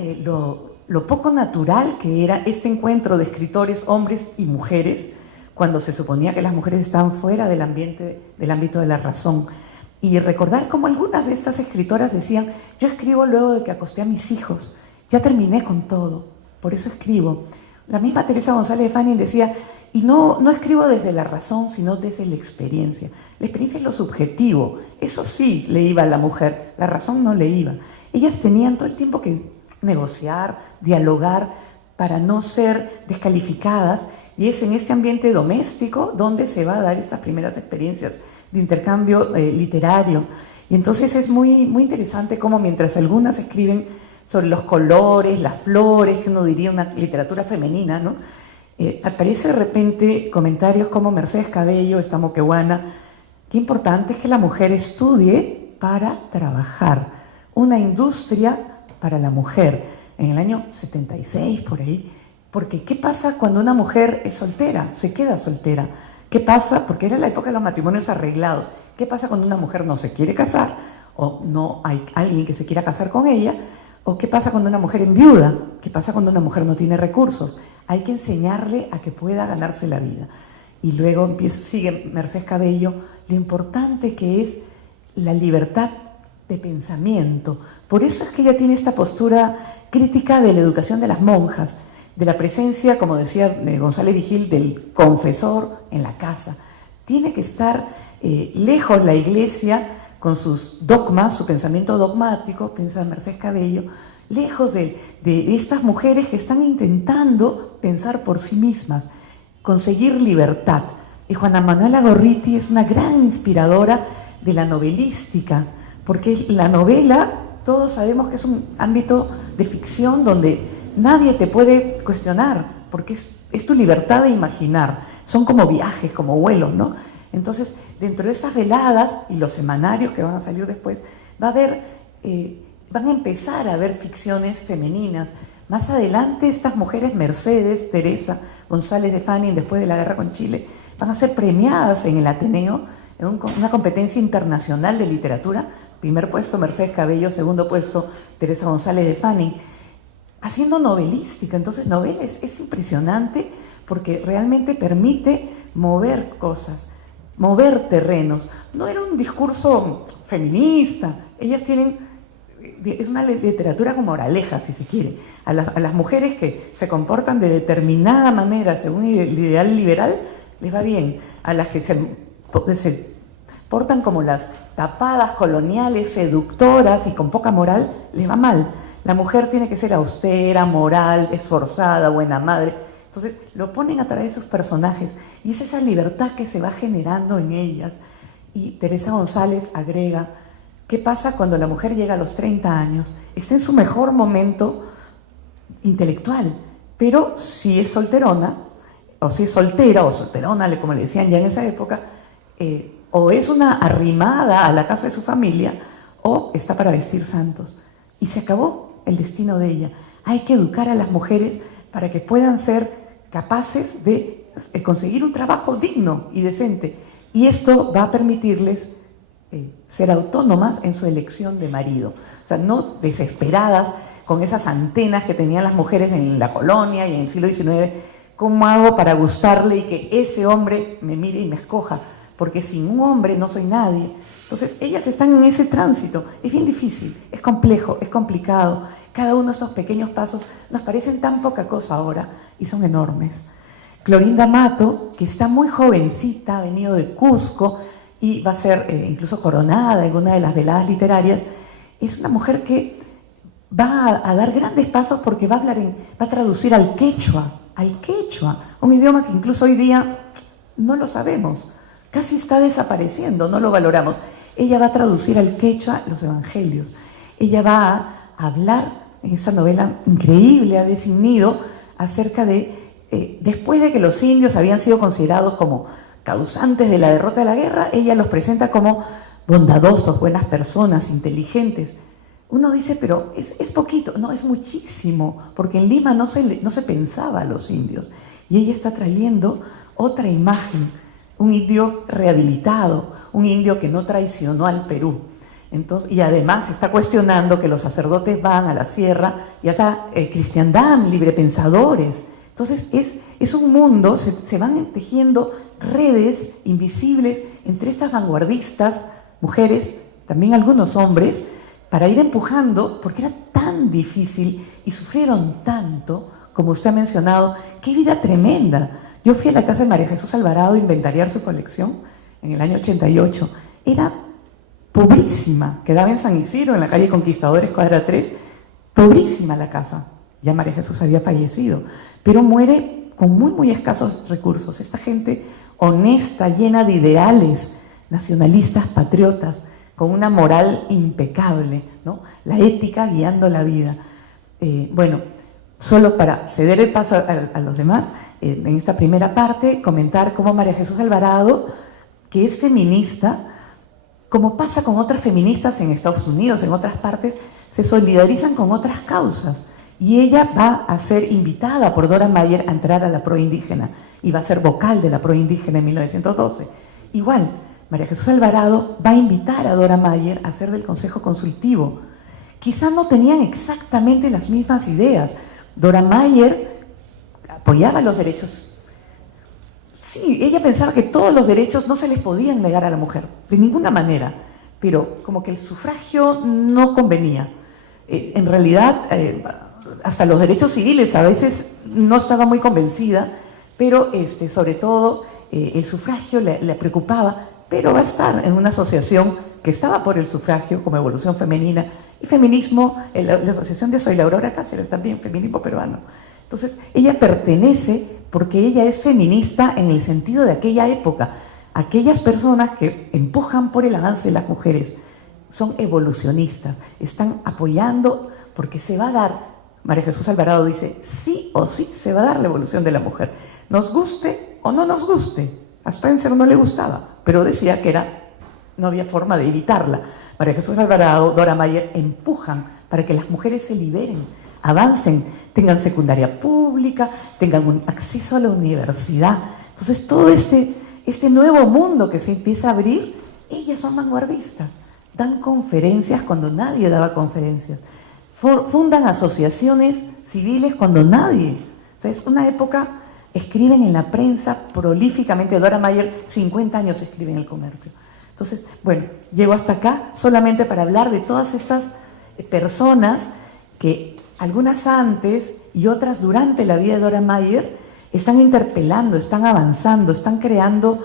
lo poco natural que era este encuentro de escritores, hombres y mujeres, cuando se suponía que las mujeres estaban fuera del ámbito de la razón. Y recordar cómo algunas de estas escritoras decían: yo escribo luego de que acosté a mis hijos, ya terminé con todo, por eso escribo. La misma Teresa González de Fanning decía: y no escribo desde la razón, sino desde la experiencia. La experiencia es lo subjetivo, eso sí le iba a la mujer, la razón no le iba. Ellas tenían todo el tiempo que negociar, dialogar, para no ser descalificadas, y es en este ambiente doméstico donde se va a dar estas primeras experiencias de intercambio literario. Y entonces es muy, muy interesante cómo mientras algunas escriben sobre los colores, las flores, que uno diría una literatura femenina, ¿no? Aparece de repente comentarios como Mercedes Cabello, esta moquehuana: qué importante es que la mujer estudie para trabajar, una industria para la mujer, en el año 76 por ahí. Porque ¿qué pasa cuando una mujer es soltera? Se queda soltera. ¿Qué pasa? Porque era la época de los matrimonios arreglados. ¿Qué pasa cuando una mujer no se quiere casar o no hay alguien que se quiera casar con ella, o qué pasa cuando una mujer enviuda, qué pasa cuando una mujer no tiene recursos. Hay que enseñarle a que pueda ganarse la vida. Y luego sigue Mercedes Cabello, lo importante que es la libertad de pensamiento. Por eso es que ella tiene esta postura crítica de la educación de las monjas, de la presencia, como decía González Vigil, del confesor en la casa. Tiene que estar lejos la iglesia con sus dogmas, su pensamiento dogmático, piensa Mercedes Cabello, lejos de estas mujeres que están intentando pensar por sí mismas, conseguir libertad. Y Juana Manuela Gorriti es una gran inspiradora de la novelística, porque la novela, todos sabemos que es un ámbito de ficción donde nadie te puede cuestionar, porque es tu libertad de imaginar. Son como viajes, como vuelos, ¿no? Entonces, dentro de esas veladas y los semanarios que van a salir después, van a empezar a haber ficciones femeninas. Más adelante, estas mujeres, Mercedes, Teresa, González de Fanning, después de la guerra con Chile, van a ser premiadas en el Ateneo, en una competencia internacional de literatura. Primer puesto, Mercedes Cabello; segundo puesto, Teresa González de Fanning, haciendo novelística. Entonces, novela es impresionante porque realmente permite mover cosas, mover terrenos. No era un discurso feminista. Ellas es una literatura con moraleja, si se quiere. A las mujeres que se comportan de determinada manera según el ideal liberal, les va bien. A las que se portan como las tapadas coloniales, seductoras y con poca moral, les va mal. La mujer tiene que ser austera, moral, esforzada, buena madre. Entonces lo ponen a través de sus personajes y es esa libertad que se va generando en ellas. Y Teresa González agrega: ¿qué pasa cuando la mujer llega a los 30 años? Está en su mejor momento intelectual, pero si es solterona, o si es soltera o solterona, como le decían ya en esa época, o es una arrimada a la casa de su familia, o está para vestir santos. Y se acabó el destino de ella. Hay que educar a las mujeres para que puedan ser capaces de conseguir un trabajo digno y decente. Y esto va a permitirles ser autónomas en su elección de marido. O sea, no desesperadas con esas antenas que tenían las mujeres en la colonia y en el siglo XIX. ¿Cómo hago para gustarle y que ese hombre me mire y me escoja? Porque sin un hombre no soy nadie. Entonces, ellas están en ese tránsito. Es bien difícil, es complejo, es complicado. Cada uno de estos pequeños pasos nos parecen tan poca cosa ahora y son enormes. Clorinda Mato, que está muy jovencita, ha venido de Cusco y va a ser incluso coronada en una de las veladas literarias, es una mujer que va a dar grandes pasos porque va a traducir al quechua, un idioma que incluso hoy día no lo sabemos, casi está desapareciendo, no lo valoramos. Ella va a traducir al quechua los evangelios. Ella va a hablar en esa novela increíble, Ave sin nido, acerca de, después de que los indios habían sido considerados como causantes de la derrota de la guerra, ella los presenta como bondadosos, buenas personas, inteligentes. Uno dice, pero es poquito. No, es muchísimo, porque en Lima no se pensaba a los indios. Y ella está trayendo otra imagen, un indio rehabilitado, un indio que no traicionó al Perú. Entonces, y además está cuestionando que los sacerdotes van a la sierra, ya sea cristiandad, librepensadores. Entonces es un mundo, se van tejiendo redes invisibles entre estas vanguardistas, mujeres, también algunos hombres, para ir empujando, porque era tan difícil y sufrieron tanto, como usted ha mencionado. ¡Qué vida tremenda! Yo fui a la casa de María Jesús Alvarado a inventariar su colección en el año 88. Era pobrísima, quedaba en San Isidro, en la calle Conquistadores, cuadra 3, pobrísima la casa. Ya María Jesús había fallecido, pero muere con muy, muy escasos recursos. Esta gente honesta, llena de ideales, nacionalistas, patriotas, con una moral impecable, ¿no? La ética guiando la vida. Bueno, solo para ceder el paso a los demás, en esta primera parte, comentar cómo María Jesús Alvarado, que es feminista, como pasa con otras feministas en Estados Unidos, en otras partes, se solidarizan con otras causas. Y ella va a ser invitada por Dora Mayer a entrar a la Pro Indígena y va a ser vocal de la Pro Indígena en 1912. Igual, María Jesús Alvarado va a invitar a Dora Mayer a ser del Consejo Consultivo. Quizás no tenían exactamente las mismas ideas. Dora Mayer apoyaba los derechos. Sí, ella pensaba que todos los derechos no se les podían negar a la mujer, de ninguna manera, pero como que el sufragio no convenía. En realidad, hasta los derechos civiles a veces no estaba muy convencida, pero sobre todo el sufragio le preocupaba, pero va a estar en una asociación que estaba por el sufragio como Evolución Femenina y Feminismo, la asociación de Soy la Aurora Cáceres también, Feminismo Peruano. Entonces, ella pertenece porque ella es feminista en el sentido de aquella época. Aquellas personas que empujan por el avance de las mujeres son evolucionistas, están apoyando porque se va a dar, María Jesús Alvarado dice, sí o sí se va a dar la evolución de la mujer, nos guste o no nos guste. A Spencer no le gustaba, pero decía que no había forma de evitarla. María Jesús Alvarado, Dora Mayer empujan para que las mujeres se liberen, avancen, tengan secundaria pública, tengan un acceso a la universidad. Entonces todo este nuevo mundo que se empieza a abrir, ellas son vanguardistas, dan conferencias cuando nadie daba conferencias, fundan asociaciones civiles cuando nadie. O sea, es una época, escriben en la prensa prolíficamente. Dora Mayer 50 años escribe en El Comercio. Entonces, bueno, llego hasta acá solamente para hablar de todas estas personas que algunas antes y otras durante la vida de Dora Mayer están interpelando, están avanzando, están creando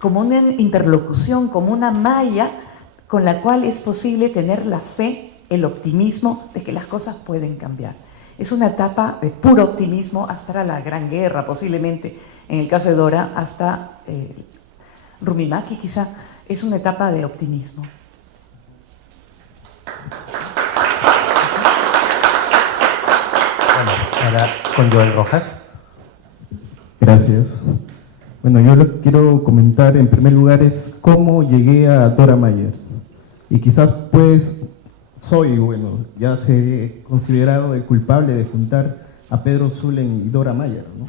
como una interlocución, como una malla con la cual es posible tener la fe, el optimismo de que las cosas pueden cambiar. Es una etapa de puro optimismo hasta la Gran Guerra, posiblemente, en el caso de Dora, hasta Rumimaki quizá, es una etapa de optimismo. Bueno, ahora con Joel Rojas. Gracias. Bueno, yo lo que quiero comentar en primer lugar es cómo llegué a Dora Mayer. Y quizás pues ya seré considerado el culpable de juntar a Pedro Zulen y Dora Mayer, ¿no?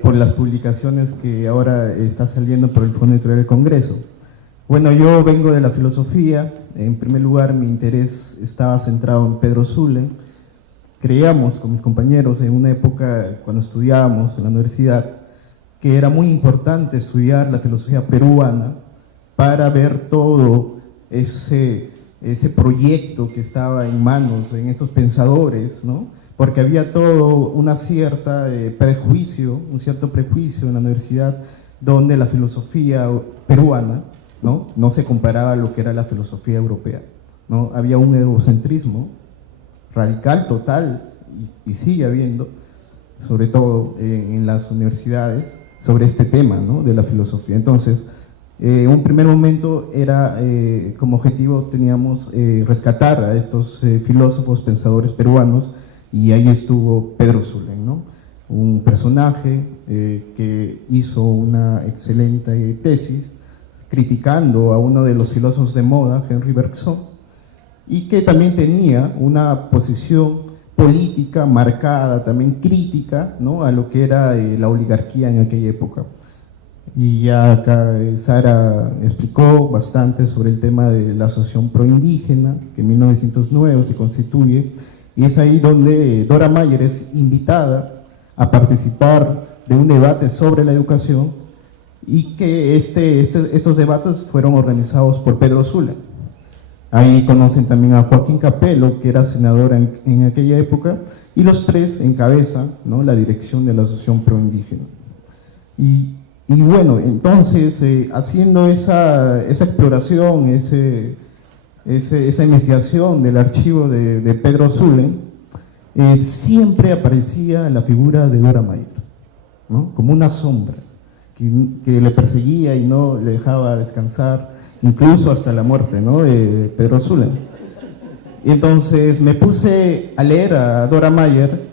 Por las publicaciones que ahora está saliendo por el Fondo Editorial del Congreso. Bueno, yo vengo de la filosofía. En primer lugar, mi interés estaba centrado en Pedro Zulen. Creíamos con mis compañeros en una época cuando estudiábamos en la universidad que era muy importante estudiar la filosofía peruana para ver todo ese proyecto que estaba en manos en estos pensadores, ¿no? Porque había todo un cierto prejuicio en la universidad donde la filosofía peruana no se comparaba a lo que era la filosofía europea, ¿no? Había un egocentrismo radical, total, y sigue habiendo, sobre todo en las universidades, sobre este tema, ¿no? De la filosofía. Entonces, un primer momento era, como objetivo teníamos rescatar a estos filósofos, pensadores peruanos, y ahí estuvo Pedro Zulen, ¿no? Un personaje que hizo una excelente tesis criticando a uno de los filósofos de moda, Henri Bergson, y que también tenía una posición política marcada, también crítica, ¿no? A lo que era la oligarquía en aquella época. Y ya acá Sara explicó bastante sobre el tema de la Asociación Proindígena, que en 1909 se constituye, y es ahí donde Dora Mayer es invitada a participar de un debate sobre la educación, y que estos debates fueron organizados por Pedro Zulen. Ahí conocen también a Joaquín Capello, que era senador en aquella época, y los tres encabezan, ¿no? La dirección de la Asociación Proindígena. Y bueno, entonces, haciendo esa exploración, esa investigación del archivo de Pedro Zulen, siempre aparecía la figura de Dora Mayer, ¿no? Como una sombra que le perseguía y no le dejaba descansar, incluso hasta la muerte, ¿no? De Pedro Zulen. Y entonces me puse a leer a Dora Mayer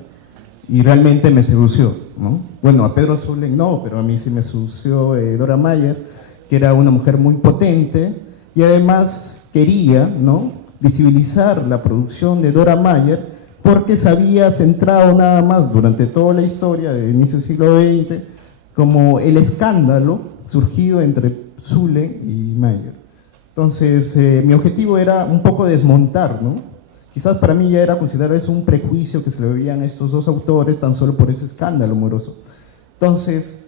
y realmente me sedució, ¿no? Bueno, a Pedro Zulen no, pero a mí sí me sedució Dora Mayer, que era una mujer muy potente, y además quería, ¿no? Visibilizar la producción de Dora Mayer, porque se había centrado nada más durante toda la historia del inicio del siglo XX como el escándalo surgido entre Zule y Mayer. Entonces, mi objetivo era un poco desmontar, ¿no? Quizás para mí ya era considerar eso un prejuicio que se le veían a estos dos autores tan solo por ese escándalo amoroso. Entonces,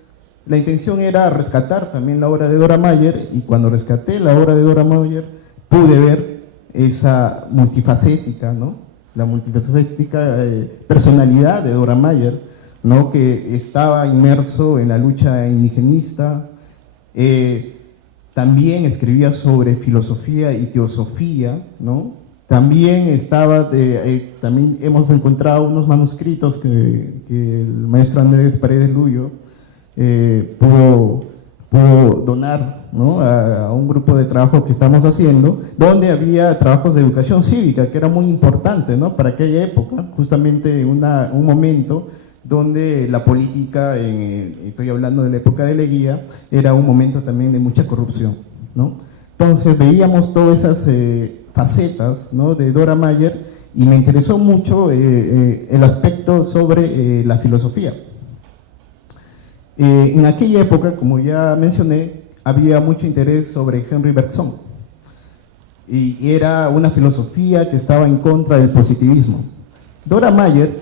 la intención era rescatar también la obra de Dora Mayer, y cuando rescaté la obra de Dora Mayer, pude ver esa multifacética, ¿no? La multifacética personalidad de Dora Mayer, ¿no? Que estaba inmerso en la lucha indigenista, también escribía sobre filosofía y teosofía, ¿no? También también hemos encontrado unos manuscritos que el maestro Andrés Paredes Luyo pudo donar, ¿no? a un grupo de trabajo que estamos haciendo, donde había trabajos de educación cívica, que era muy importante, ¿no? Para aquella época, justamente un momento donde la política, estoy hablando de la época de Leguía, era un momento también de mucha corrupción, ¿no? Entonces veíamos todas esas facetas, ¿no? de Dora Mayer, y me interesó mucho el aspecto sobre la filosofía. En aquella época, como ya mencioné, había mucho interés sobre Henri Bergson, y era una filosofía que estaba en contra del positivismo. Dora Mayer,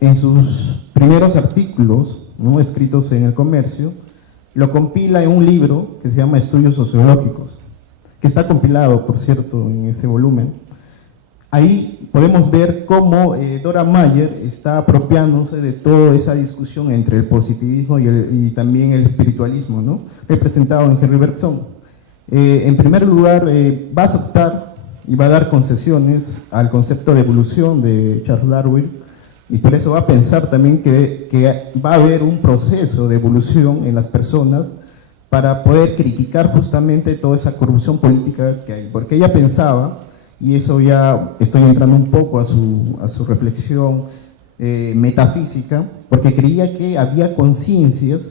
en sus primeros artículos, ¿no? escritos en El Comercio, lo compila en un libro que se llama Estudios Sociológicos, que está compilado, por cierto, en ese volumen. Ahí podemos ver cómo Dora Mayer está apropiándose de toda esa discusión entre el positivismo y también el espiritualismo, ¿no? representado en Henri Bergson. En primer lugar, va a aceptar y va a dar concesiones al concepto de evolución de Charles Darwin, y por eso va a pensar también que va a haber un proceso de evolución en las personas para poder criticar justamente toda esa corrupción política que hay, porque ella pensaba, y eso ya estoy entrando un poco a su reflexión metafísica, porque creía que había conciencias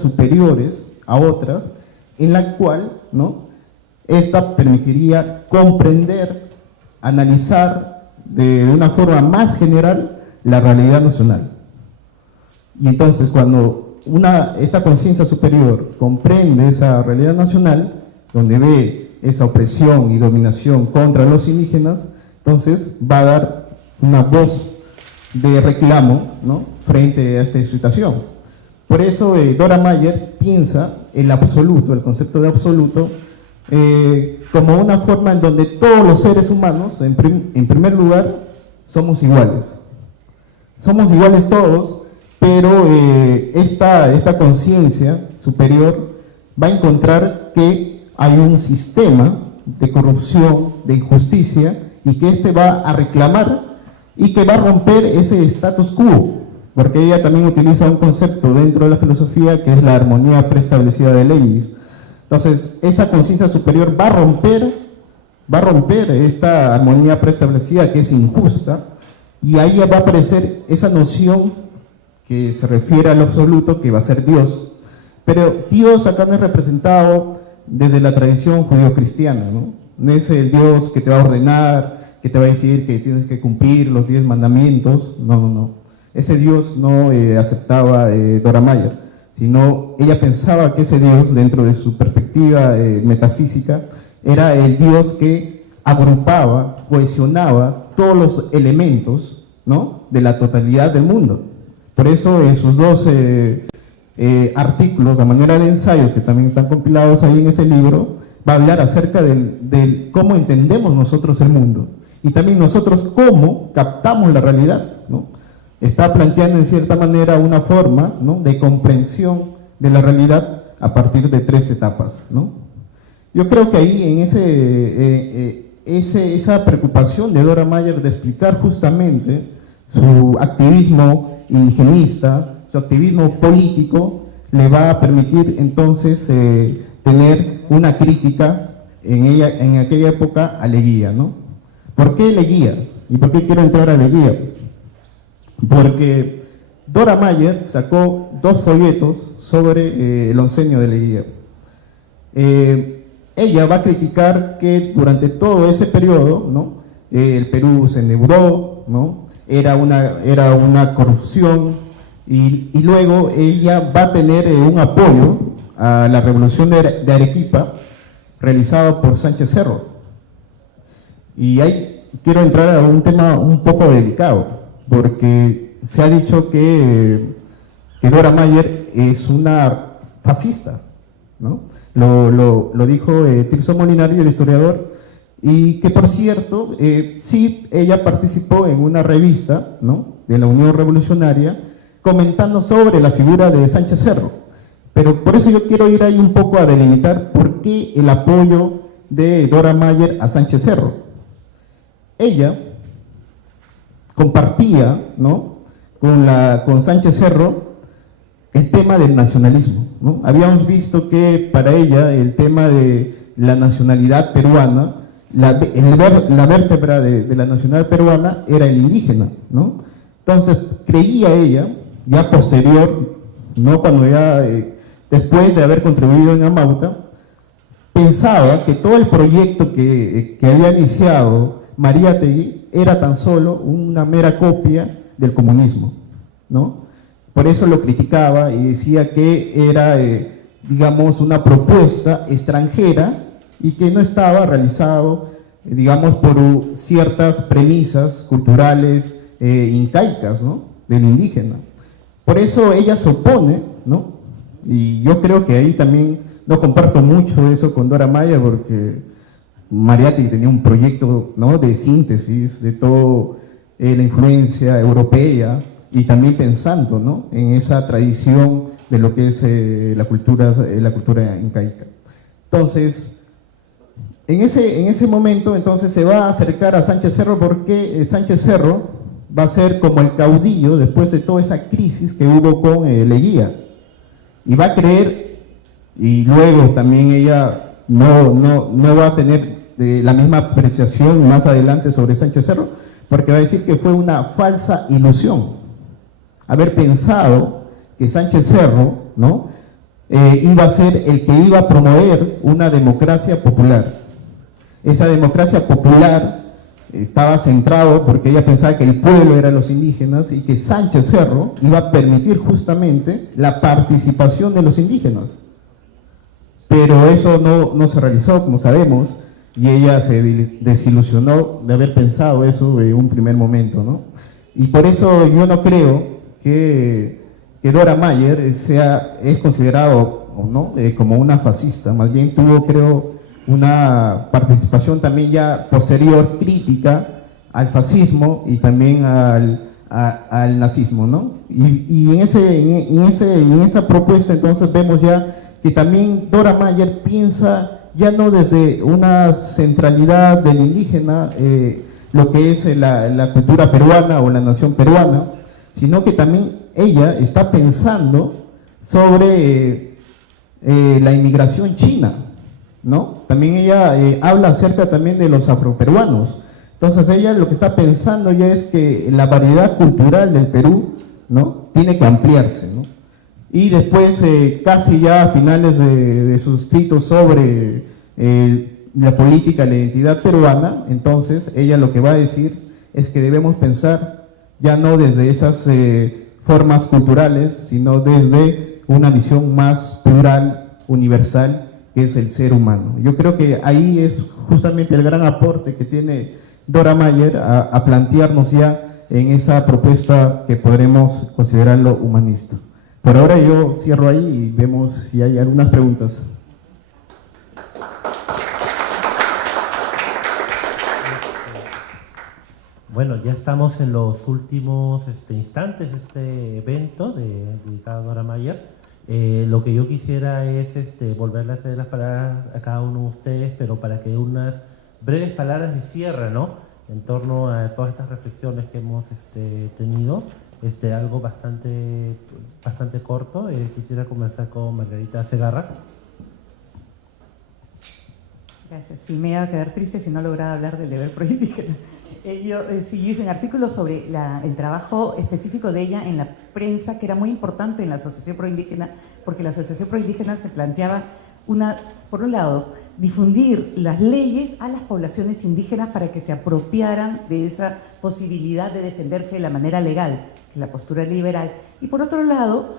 superiores a otras, en la cual, ¿no? esta permitiría comprender, analizar de una forma más general la realidad nacional. Y entonces cuando esta conciencia superior comprende esa realidad nacional, donde ve esa opresión y dominación contra los indígenas, entonces va a dar una voz de reclamo, ¿no? frente a esta situación. Por eso Dora Mayer piensa el absoluto, el concepto de absoluto, como una forma en donde todos los seres humanos, en primer lugar, somos iguales. Somos iguales todos, pero esta conciencia superior va a encontrar que hay un sistema de corrupción, de injusticia, y que va a reclamar y que va a romper ese status quo, porque ella también utiliza un concepto dentro de la filosofía que es la armonía preestablecida de Leibniz. Entonces, esa conciencia superior va a romper esta armonía preestablecida que es injusta, y ahí va a aparecer esa noción que se refiere al absoluto, que va a ser Dios. Pero Dios acá no es representado desde la tradición judío-cristiana, ¿no? No es el Dios que te va a ordenar, que te va a decir que tienes que cumplir los 10 mandamientos, no. Ese Dios no aceptaba Dora Mayer, sino ella pensaba que ese Dios, dentro de su perspectiva metafísica, era el Dios que agrupaba, cohesionaba todos los elementos, ¿no? de la totalidad del mundo. Por eso en sus dos artículos, a manera de ensayo, que también están compilados ahí en ese libro, va a hablar acerca de cómo entendemos nosotros el mundo, y también nosotros cómo captamos la realidad, ¿no? Está planteando en cierta manera una forma, ¿no? de comprensión de la realidad a partir de 3 etapas, ¿no? Yo creo que ahí en esa preocupación de Dora Mayer de explicar justamente su activismo indigenista, su activismo político, le va a permitir entonces tener una crítica en aquella época a Leguía, ¿no? ¿Por qué Leguía? ¿Y por qué quiero entrar a Leguía? Porque Dora Mayer sacó 2 folletos sobre el oncenio de Leguía. Ella va a criticar que durante todo ese periodo, ¿no? El Perú se endeudó, ¿no? Era una corrupción, y luego ella va a tener un apoyo a la revolución de Arequipa, realizado por Sánchez Cerro. Y ahí quiero entrar a un tema un poco delicado, porque se ha dicho que Dora Mayer es una fascista, ¿no? Lo dijo Tirso Molinari, el historiador, y que por cierto, sí, ella participó en una revista, ¿no?, de la Unión Revolucionaria, comentando sobre la figura de Sánchez Cerro. Pero por eso yo quiero ir ahí un poco a delimitar por qué el apoyo de Dora Mayer a Sánchez Cerro. Ella compartía, ¿no?, con Sánchez Cerro el tema del nacionalismo, ¿no? Habíamos visto que para ella el tema de la nacionalidad peruana, la vértebra de la nacionalidad peruana era el indígena, ¿no? Entonces creía ella, ya posterior, no cuando ya después de haber contribuido en Amauta, pensaba que todo el proyecto que había iniciado Mariátegui era tan solo una mera copia del comunismo, ¿no? Por eso lo criticaba y decía que era, digamos, una propuesta extranjera y que no estaba realizado, digamos, por ciertas premisas culturales incaicas, ¿no?, del indígena. Por eso ella se opone, ¿no? Y yo creo que ahí también no comparto mucho eso con Dora Mayer, porque Mariátegui tenía un proyecto, ¿no?, de síntesis de toda la influencia europea, y también pensando, ¿no?, en esa tradición de lo que es la cultura incaica. Entonces, en ese momento, entonces se va a acercar a Sánchez Cerro, porque Sánchez Cerro va a ser como el caudillo después de toda esa crisis que hubo con Leguía, y va a creer, y luego también ella no va a tener la misma apreciación más adelante sobre Sánchez Cerro, porque va a decir que fue una falsa ilusión haber pensado que Sánchez Cerro, ¿no?, iba a ser el que iba a promover una democracia popular. Esa democracia popular estaba centrado porque ella pensaba que el pueblo eran los indígenas y que Sánchez Cerro iba a permitir justamente la participación de los indígenas. Pero eso no se realizó, como sabemos, y ella se desilusionó de haber pensado eso en un primer momento, ¿no? Y por eso yo no creo que Dora Mayer es considerado, ¿no?, como una fascista. Más bien tuvo, creo, una participación también ya posterior crítica al fascismo y también al nazismo, ¿no? Y en esa propuesta entonces vemos ya que también Dora Mayer piensa ya no desde una centralidad del indígena, lo que es la cultura peruana o la nación peruana, sino que también ella está pensando sobre la inmigración china, ¿no? También ella habla acerca también de los afroperuanos. Entonces ella lo que está pensando ya es que la variedad cultural del Perú, ¿no?, tiene que ampliarse, ¿no? Y después, casi ya a finales de sus escritos sobre la política, la identidad peruana, entonces ella lo que va a decir es que debemos pensar ya no desde esas formas culturales, sino desde una visión más plural, universal, que es el ser humano. Yo creo que ahí es justamente el gran aporte que tiene Dora Mayer a plantearnos ya en esa propuesta que podremos considerarlo humanista. Por ahora yo cierro ahí y vemos si hay algunas preguntas. Bueno, ya estamos en los últimos instantes de este evento dedicado a Dora Mayer. Lo que yo quisiera es volverle a hacer las palabras a cada uno de ustedes, pero para que unas breves palabras de cierre, ¿no?, en torno a todas estas reflexiones que hemos tenido, algo bastante corto. Quisiera comenzar con Margarita Segarra. Gracias. Sí, me iba a quedar triste si no lograba hablar del deber proindígena. Yo hice un artículo sobre el trabajo específico de ella en la prensa, que era muy importante en la Asociación Proindígena, porque la Asociación Proindígena se planteaba, por un lado, difundir las leyes a las poblaciones indígenas para que se apropiaran de esa posibilidad de defenderse de la manera legal, que es la postura liberal, y por otro lado,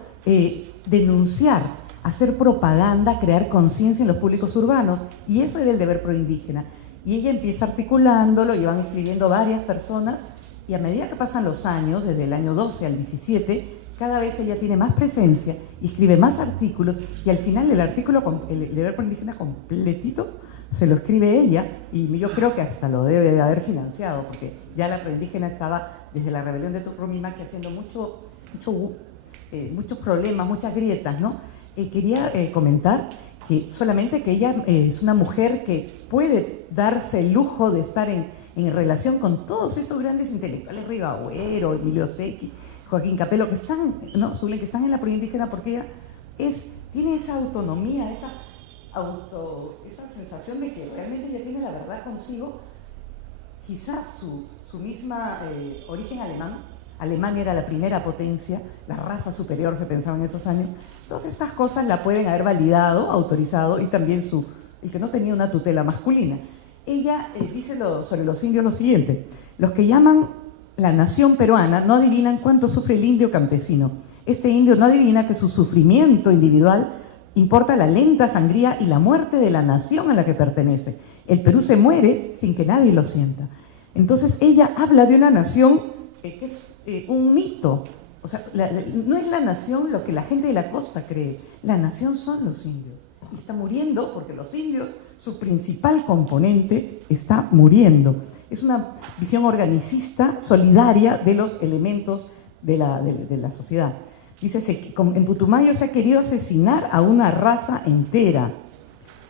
denunciar hacer propaganda, crear conciencia en los públicos urbanos, y eso era el deber proindígena. Y ella empieza articulándolo, y van escribiendo varias personas, y a medida que pasan los años, desde el año 12 al 17, cada vez ella tiene más presencia y escribe más artículos, y al final el artículo, el deber proindígena completito, se lo escribe ella, y yo creo que hasta lo debe de haber financiado, porque ya la proindígena estaba desde la rebelión de Tucumán haciendo muchos problemas, muchas grietas, ¿no? Quería comentar que solamente que ella es una mujer que puede darse el lujo de estar en relación con todos esos grandes intelectuales, Ribagüero, Emilio Secchi, Joaquín Capello, que están, ¿no? Zulen, que están en la proindígena, porque ella tiene esa autonomía, esa sensación de que realmente ella tiene la verdad consigo. Quizás su misma origen alemán. Alemania era la primera potencia, la raza superior se pensaba en esos años. Todas estas cosas la pueden haber validado, autorizado, y también el que no tenía una tutela masculina. Ella dice sobre los indios lo siguiente: los que llaman la nación peruana no adivinan cuánto sufre el indio campesino. Este indio no adivina que su sufrimiento individual importa la lenta sangría y la muerte de la nación a la que pertenece. El Perú se muere sin que nadie lo sienta. Entonces ella habla de una nación que es un mito. O sea, no es la nación lo que la gente de la costa cree. La nación son los indios. Y está muriendo porque los indios, su principal componente, está muriendo. Es una visión organicista, solidaria de los elementos de la sociedad. Dice, en Putumayo se ha querido asesinar a una raza entera.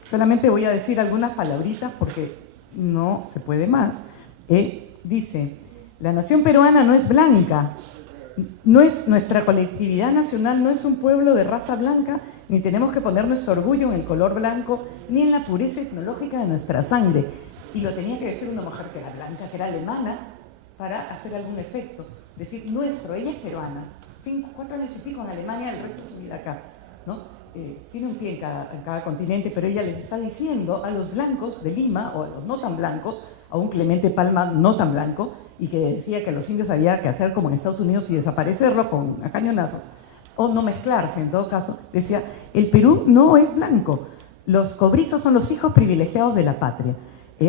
Solamente voy a decir algunas palabritas porque no se puede más. Dice, la nación peruana no es blanca, nuestra colectividad nacional no es un pueblo de raza blanca, ni tenemos que poner nuestro orgullo en el color blanco, ni en la pureza etnológica de nuestra sangre. Y lo tenía que decir una mujer que era blanca, que era alemana, para hacer algún efecto. Decir, ella es peruana, 4 años y pico en Alemania, el resto de su vida acá, ¿no? Tiene un pie en cada continente, pero ella les está diciendo a los blancos de Lima, o a los no tan blancos, a un Clemente Palma no tan blanco, y que decía que los indios había que hacer como en Estados Unidos y desaparecerlo a cañonazos, o no mezclarse. En todo caso, decía, el Perú no es blanco, los cobrizos son los hijos privilegiados de la patria.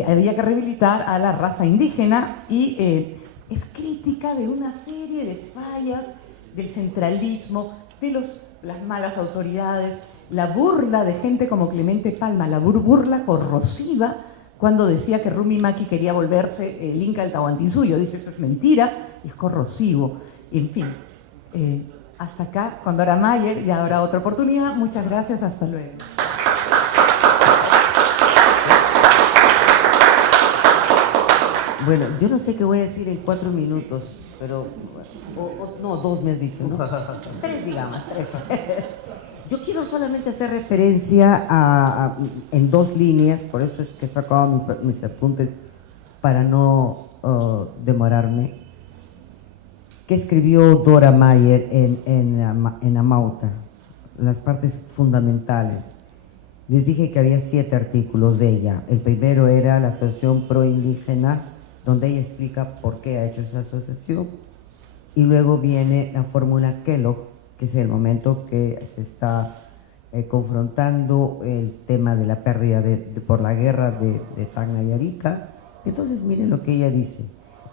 Había que rehabilitar a la raza indígena, y es crítica de una serie de fallas del centralismo, de las malas autoridades, la burla de gente como Clemente Palma, la burla corrosiva cuando decía que Rumi Maki quería volverse el Inca del Tahuantinsuyo. Dice, eso es mentira, es corrosivo. En fin, hasta acá, cuando era Mayer, ya habrá otra oportunidad. Muchas gracias, hasta luego. Bueno, yo no sé qué voy a decir en 4 minutos, pero... no, 2 me has dicho, ¿no? 3, digamos, 3. Yo quiero solamente hacer referencia en 2 líneas, por eso es que he sacado mis apuntes para no demorarme, que escribió Dora Mayer en Amauta, las partes fundamentales. Les dije que había 7 artículos de ella. El primero era la Asociación Proindígena, donde ella explica por qué ha hecho esa asociación. Y luego viene la fórmula Kellogg, que es el momento que se está confrontando el tema de la pérdida por la guerra de Tacna y Arica. Entonces miren lo que ella dice: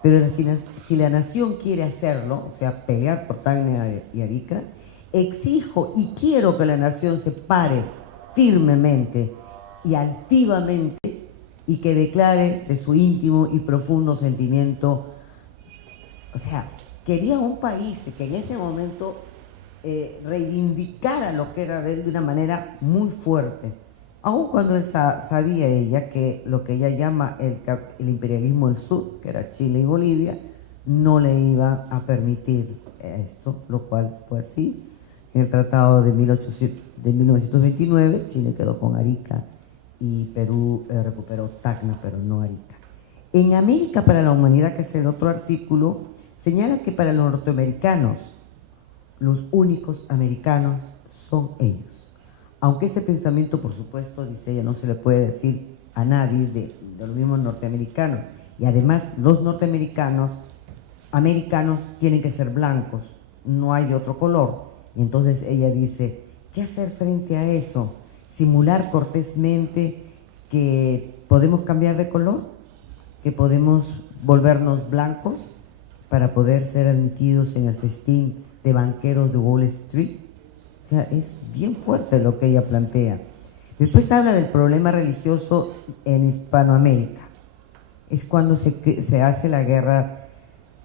pero si la nación quiere hacerlo, o sea, pelear por Tacna y Arica, exijo y quiero que la nación se pare firmemente y altivamente y que declare de su íntimo y profundo sentimiento. O sea, quería un país que en ese momento reivindicara lo que era de él de una manera muy fuerte, aun cuando sabía ella que lo que ella llama el imperialismo del sur, que era Chile y Bolivia, no le iba a permitir esto, lo cual fue así. En el tratado de 1929, Chile quedó con Arica y Perú recuperó Tacna, pero no Arica. En América para la Humanidad, que es el otro artículo, señala que para los norteamericanos, los únicos americanos son ellos. Aunque ese pensamiento, por supuesto, dice ella, no se le puede decir a nadie de los mismos norteamericanos. Y además, los norteamericanos, americanos, tienen que ser blancos, no hay de otro color. Y entonces ella dice, ¿Qué hacer frente a eso? Simular cortésmente que podemos cambiar de color, que podemos volvernos blancos para poder ser admitidos en el festín de banqueros de Wall Street. O sea, es bien fuerte lo que ella plantea. Después habla del problema religioso en Hispanoamérica. Es cuando se hace la guerra,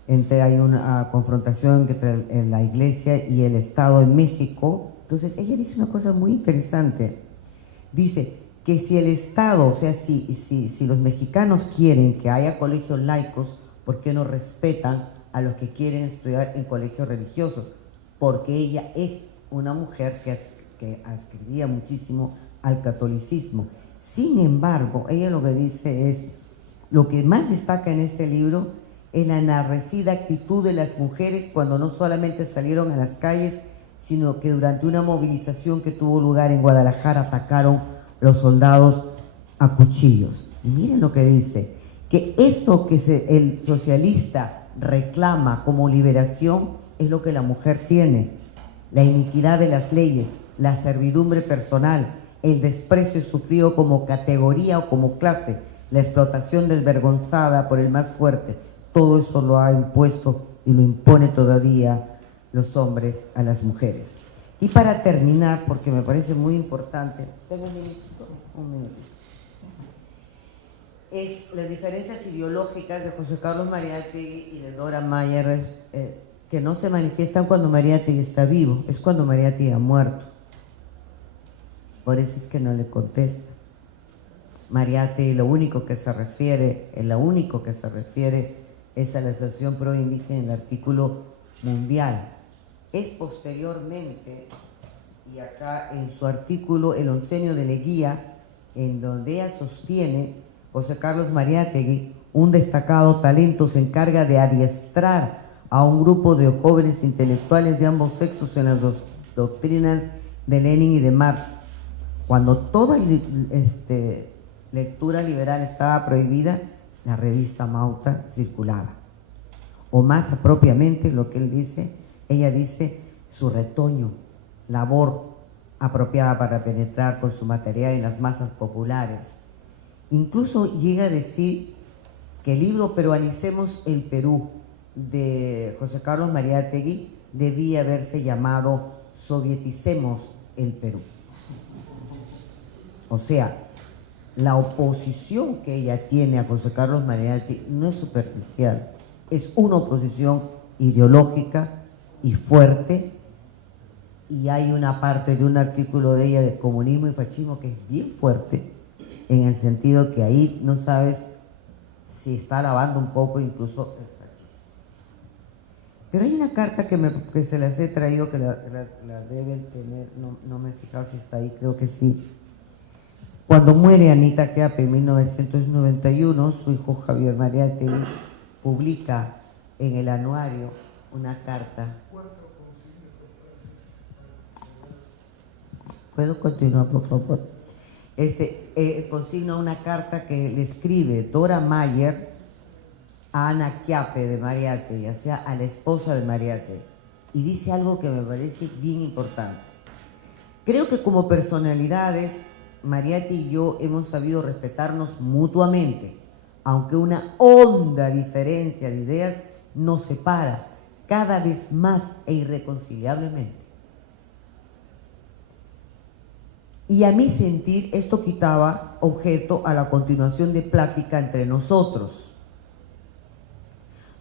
hay una confrontación entre la iglesia y el Estado en México. Entonces ella dice una cosa muy interesante. Dice que si el Estado, o sea, si los mexicanos quieren que haya colegios laicos, ¿por qué no respetan a los que quieren estudiar en colegios religiosos? Porque ella es una mujer que adscribía muchísimo al catolicismo. Sin embargo, ella lo que dice es, lo que más destaca en este libro es la enardecida actitud de las mujeres cuando no solamente salieron a las calles, sino que durante una movilización que tuvo lugar en Guadalajara atacaron los soldados a cuchillos. Y miren lo que dice, que esto que el socialista reclama como liberación es lo que la mujer tiene: la iniquidad de las leyes, la servidumbre personal, el desprecio sufrido como categoría o como clase, la explotación desvergonzada por el más fuerte. Todo eso lo ha impuesto y lo impone todavía los hombres a las mujeres. Y para terminar, porque me parece muy importante, tengo un minuto, es las diferencias ideológicas de José Carlos Mariátegui y de Dora Mayer, que no se manifiestan cuando Mariátegui está vivo, es cuando Mariátegui ha muerto. Por eso es que no le contesta. Mariátegui lo único que se refiere es a la asociación pro indígena en el artículo mundial. Es posteriormente, y acá en su artículo El oncenio de Leguía, en donde ella sostiene, José Carlos Mariátegui, un destacado talento, se encarga de adiestrar a un grupo de jóvenes intelectuales de ambos sexos en las doctrinas de Lenin y de Marx. Cuando toda lectura liberal estaba prohibida, la revista Mauta circulaba. O más propiamente lo que ella dice, su retoño, labor apropiada para penetrar con su material en las masas populares. Incluso llega a decir que el libro Peruanicemos el Perú de José Carlos Mariátegui debía haberse llamado Sovieticemos el Perú. O sea, la oposición que ella tiene a José Carlos Mariátegui no es superficial, es una oposición ideológica y fuerte, y hay una parte de un artículo de ella de comunismo y fascismo que es bien fuerte, en el sentido que ahí no sabes si está alabando un poco incluso el fascismo. Pero hay una carta que se las he traído, que la deben tener, no me he fijado si está ahí, creo que sí. Cuando muere Anita Keape en 1991, su hijo Javier Mariátegui publica en el anuario una carta. ¿Puedo continuar, por favor? Consigna una carta que le escribe Dora Mayer a Ana Keape de Mariátegui, o sea, a la esposa de Mariátegui, y dice algo que me parece bien importante. Creo que como personalidades, Mariátegui y yo hemos sabido respetarnos mutuamente, aunque una honda diferencia de ideas nos separa cada vez más e irreconciliablemente. Y a mi sentir, esto quitaba objeto a la continuación de plática entre nosotros.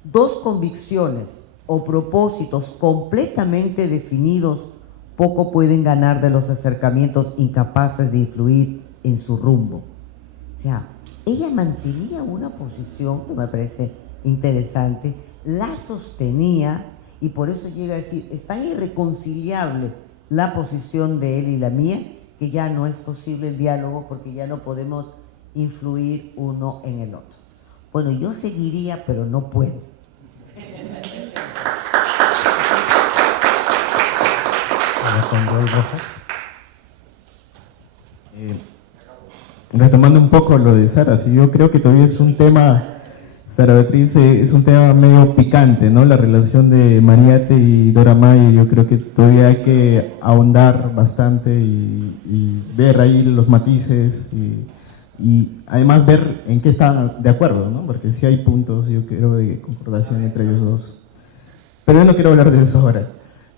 Dos convicciones o propósitos completamente definidos poco pueden ganar de los acercamientos incapaces de influir en su rumbo. O sea, ella mantenía una posición que me parece interesante, la sostenía, y por eso llega a decir, es tan irreconciliable la posición de él y la mía, que ya no es posible el diálogo porque ya no podemos influir uno en el otro. Bueno, yo seguiría, pero no puedo. Retomando un poco lo de Sara, sí, yo creo que todavía es un tema Sara Beatriz, es un tema medio picante, ¿no? La relación de Mariate y Dora Mayer, yo creo que todavía hay que ahondar bastante y ver ahí los matices y además ver en qué están de acuerdo, ¿no? Porque sí hay puntos, yo creo, de concordación entre ellos dos. Pero yo no quiero hablar de eso ahora.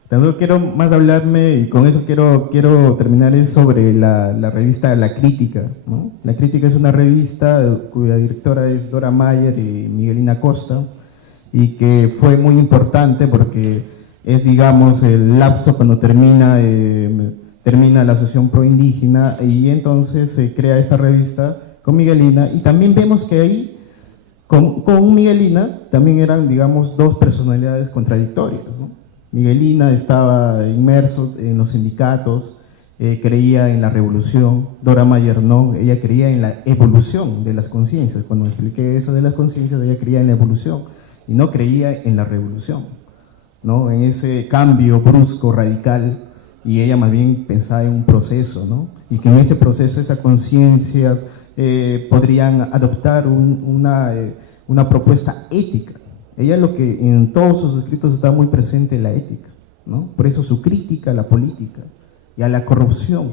También quiero más hablarme, y con eso quiero terminar, es sobre la revista La Crítica, ¿no? La Crítica es una revista cuya directora es Dora Mayer y Miguelina Costa, y que fue muy importante porque es, digamos, el lapso cuando termina la Asociación Pro Indígena, y entonces se crea esta revista con Miguelina, y también vemos que ahí con Miguelina también eran, digamos, dos personalidades contradictorias, ¿no? Miguelina estaba inmerso en los sindicatos, creía en la revolución. Dora Mayer no, ella creía en la evolución de las conciencias. Cuando expliqué eso de las conciencias, ella creía en la evolución y no creía en la revolución, ¿no? En ese cambio brusco, radical, y ella más bien pensaba en un proceso, ¿no? Y que en ese proceso esas conciencias podrían adoptar una propuesta ética. Ella, lo que en todos sus escritos está muy presente, la ética, ¿no? Por eso su crítica a la política y a la corrupción,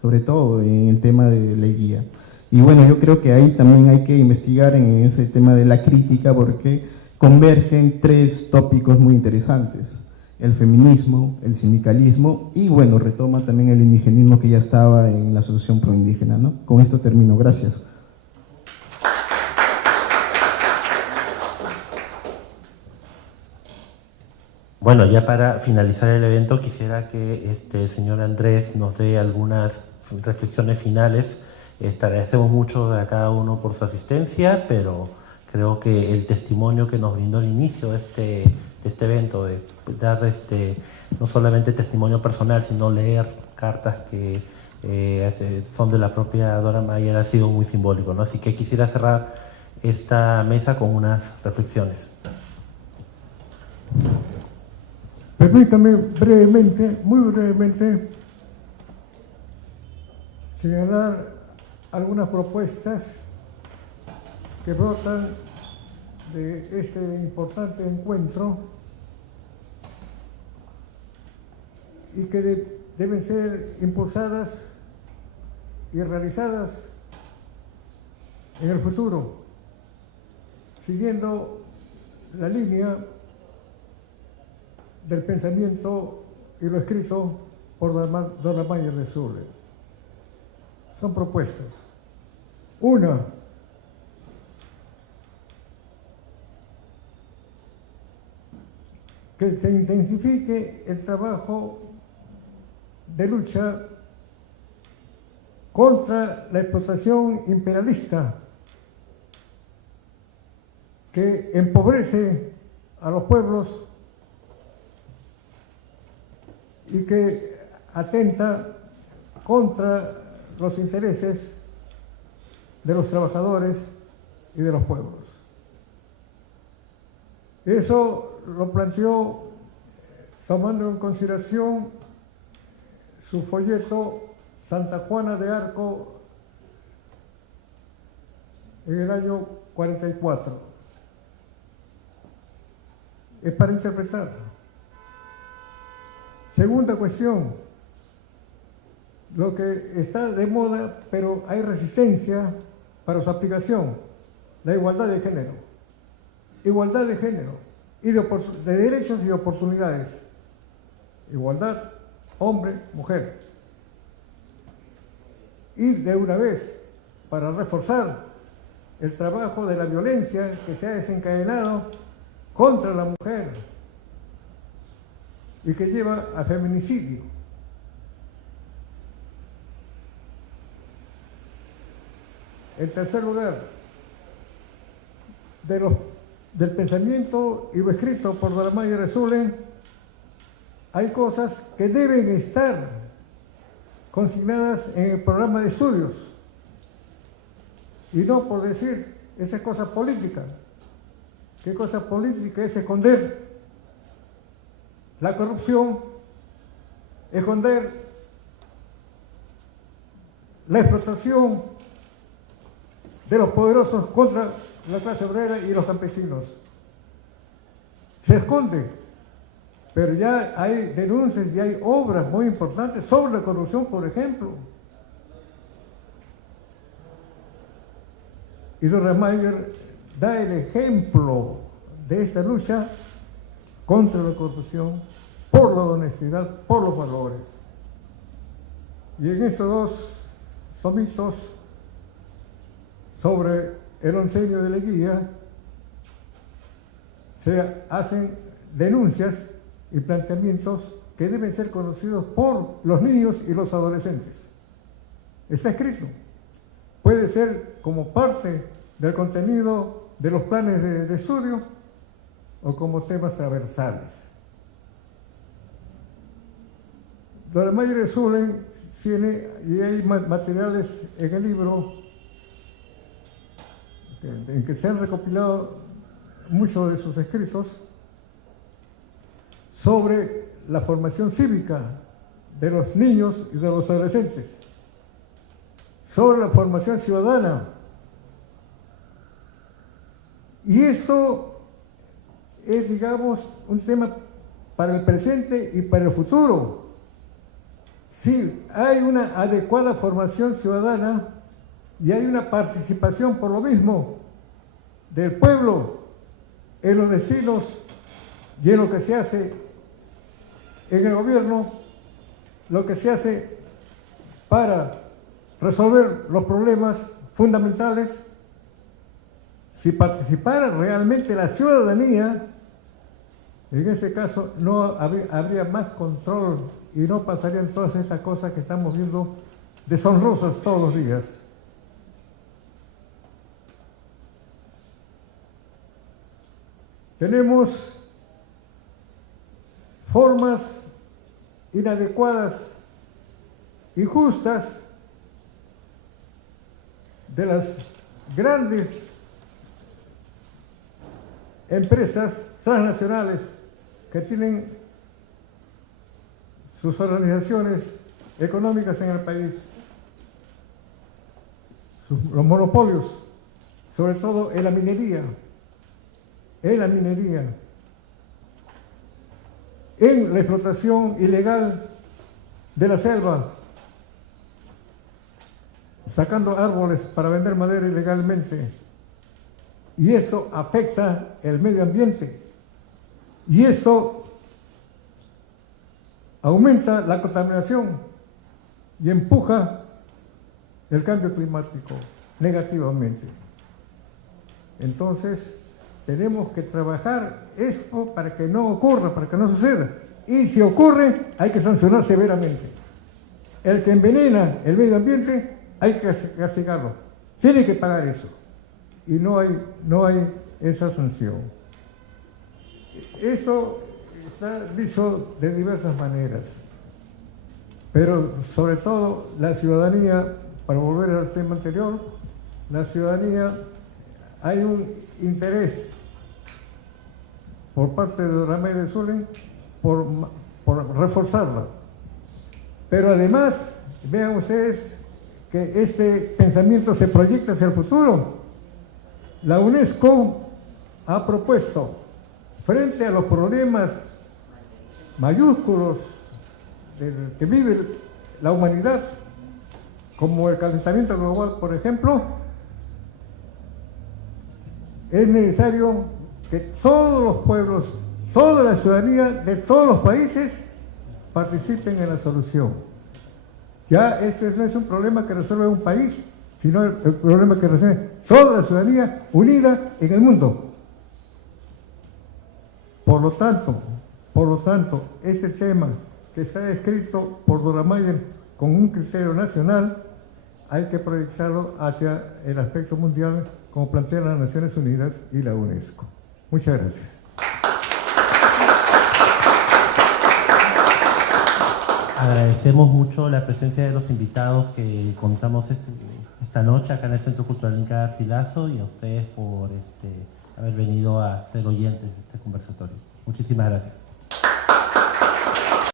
sobre todo en el tema de la guía. Y bueno, yo creo que ahí también hay que investigar en ese tema de la crítica, porque convergen tres tópicos muy interesantes: el feminismo, el sindicalismo y, bueno, retoma también el indigenismo que ya estaba en la Asociación Pro Indígena, ¿no? Con esto termino. Gracias. Bueno, ya para finalizar el evento quisiera que el señor Andrés nos dé algunas reflexiones finales. Agradecemos mucho a cada uno por su asistencia, pero creo que el testimonio que nos brindó al inicio de este evento, de dar no solamente testimonio personal, sino leer cartas que son de la propia Dora Mayer, ha sido muy simbólico, ¿no? Así que quisiera cerrar esta mesa con unas reflexiones. Permítame brevemente, muy brevemente, señalar algunas propuestas que brotan de este importante encuentro y que deben ser impulsadas y realizadas en el futuro, siguiendo la línea del pensamiento y lo escrito por Dora Mayer de Zuller. Son propuestas. Una, que se intensifique el trabajo de lucha contra la explotación imperialista que empobrece a los pueblos y que atenta contra los intereses de los trabajadores y de los pueblos. Eso lo planteó tomando en consideración su folleto Santa Juana de Arco en el año 44. Es para interpretar. Segunda cuestión, lo que está de moda, pero hay resistencia para su aplicación, la igualdad de género. Igualdad de género, y de derechos y de oportunidades. Igualdad, hombre, mujer. Y de una vez, para reforzar el trabajo de la violencia que se ha desencadenado contra la mujer y que lleva a feminicidio. En tercer lugar, del pensamiento y lo escrito por Dora Mayer de Zuller, hay cosas que deben estar consignadas en el programa de estudios y no por decir, esa es cosa política. ¿Qué cosa política es esconder la corrupción, esconder la explotación de los poderosos contra la clase obrera y los campesinos. Se esconde, pero ya hay denuncias y hay obras muy importantes sobre la corrupción, por ejemplo. Y Dora Mayer da el ejemplo de esta lucha contra la corrupción, por la honestidad, por los valores. Y en estos dos tomitos sobre el oncenio de Leguía se hacen denuncias y planteamientos que deben ser conocidos por los niños y los adolescentes. Está escrito. Puede ser como parte del contenido de los planes de estudio o como temas transversales. Dora Mayer Zulem tiene, y hay materiales en el libro en que se han recopilado muchos de sus escritos sobre la formación cívica de los niños y de los adolescentes, sobre la formación ciudadana. Y esto es, digamos, un tema para el presente y para el futuro. Si hay una adecuada formación ciudadana y hay una participación por lo mismo del pueblo en los destinos y en lo que se hace en el gobierno, lo que se hace para resolver los problemas fundamentales, si participara realmente la ciudadanía, en ese caso no habría más control y no pasarían todas estas cosas que estamos viendo deshonrosas todos los días. Tenemos formas inadecuadas, injustas, de las grandes empresas transnacionales que tienen sus organizaciones económicas en el país, los monopolios, sobre todo en la minería, en la explotación ilegal de la selva, sacando árboles para vender madera ilegalmente. Y esto afecta el medio ambiente. Y esto aumenta la contaminación y empuja el cambio climático negativamente. Entonces, tenemos que trabajar esto para que no ocurra, para que no suceda. Y si ocurre, hay que sancionar severamente. El que envenena el medio ambiente, hay que castigarlo. Tiene que pagar eso. Y no hay esa sanción. Esto está dicho de diversas maneras. Pero sobre todo la ciudadanía, para volver al tema anterior, la ciudadanía, hay un interés por parte de Dora Mayer Zulem por reforzarla. Pero además, vean ustedes que este pensamiento se proyecta hacia el futuro. La UNESCO ha propuesto, frente a los problemas mayúsculos que vive la humanidad, como el calentamiento global, por ejemplo, es necesario que todos los pueblos, toda la ciudadanía de todos los países participen en la solución. Ya este no es un problema que resuelve un país, sino el problema que resuelve toda la ciudadanía unida en el mundo. Por lo tanto, este tema que está escrito por Dora Mayer con un criterio nacional, hay que proyectarlo hacia el aspecto mundial, como plantean las Naciones Unidas y la UNESCO. Muchas gracias. Agradecemos mucho la presencia de los invitados que contamos esta noche acá en el Centro Cultural Inca Garcilaso y a ustedes por haber venido a ser oyentes de este conversatorio. Muchísimas gracias.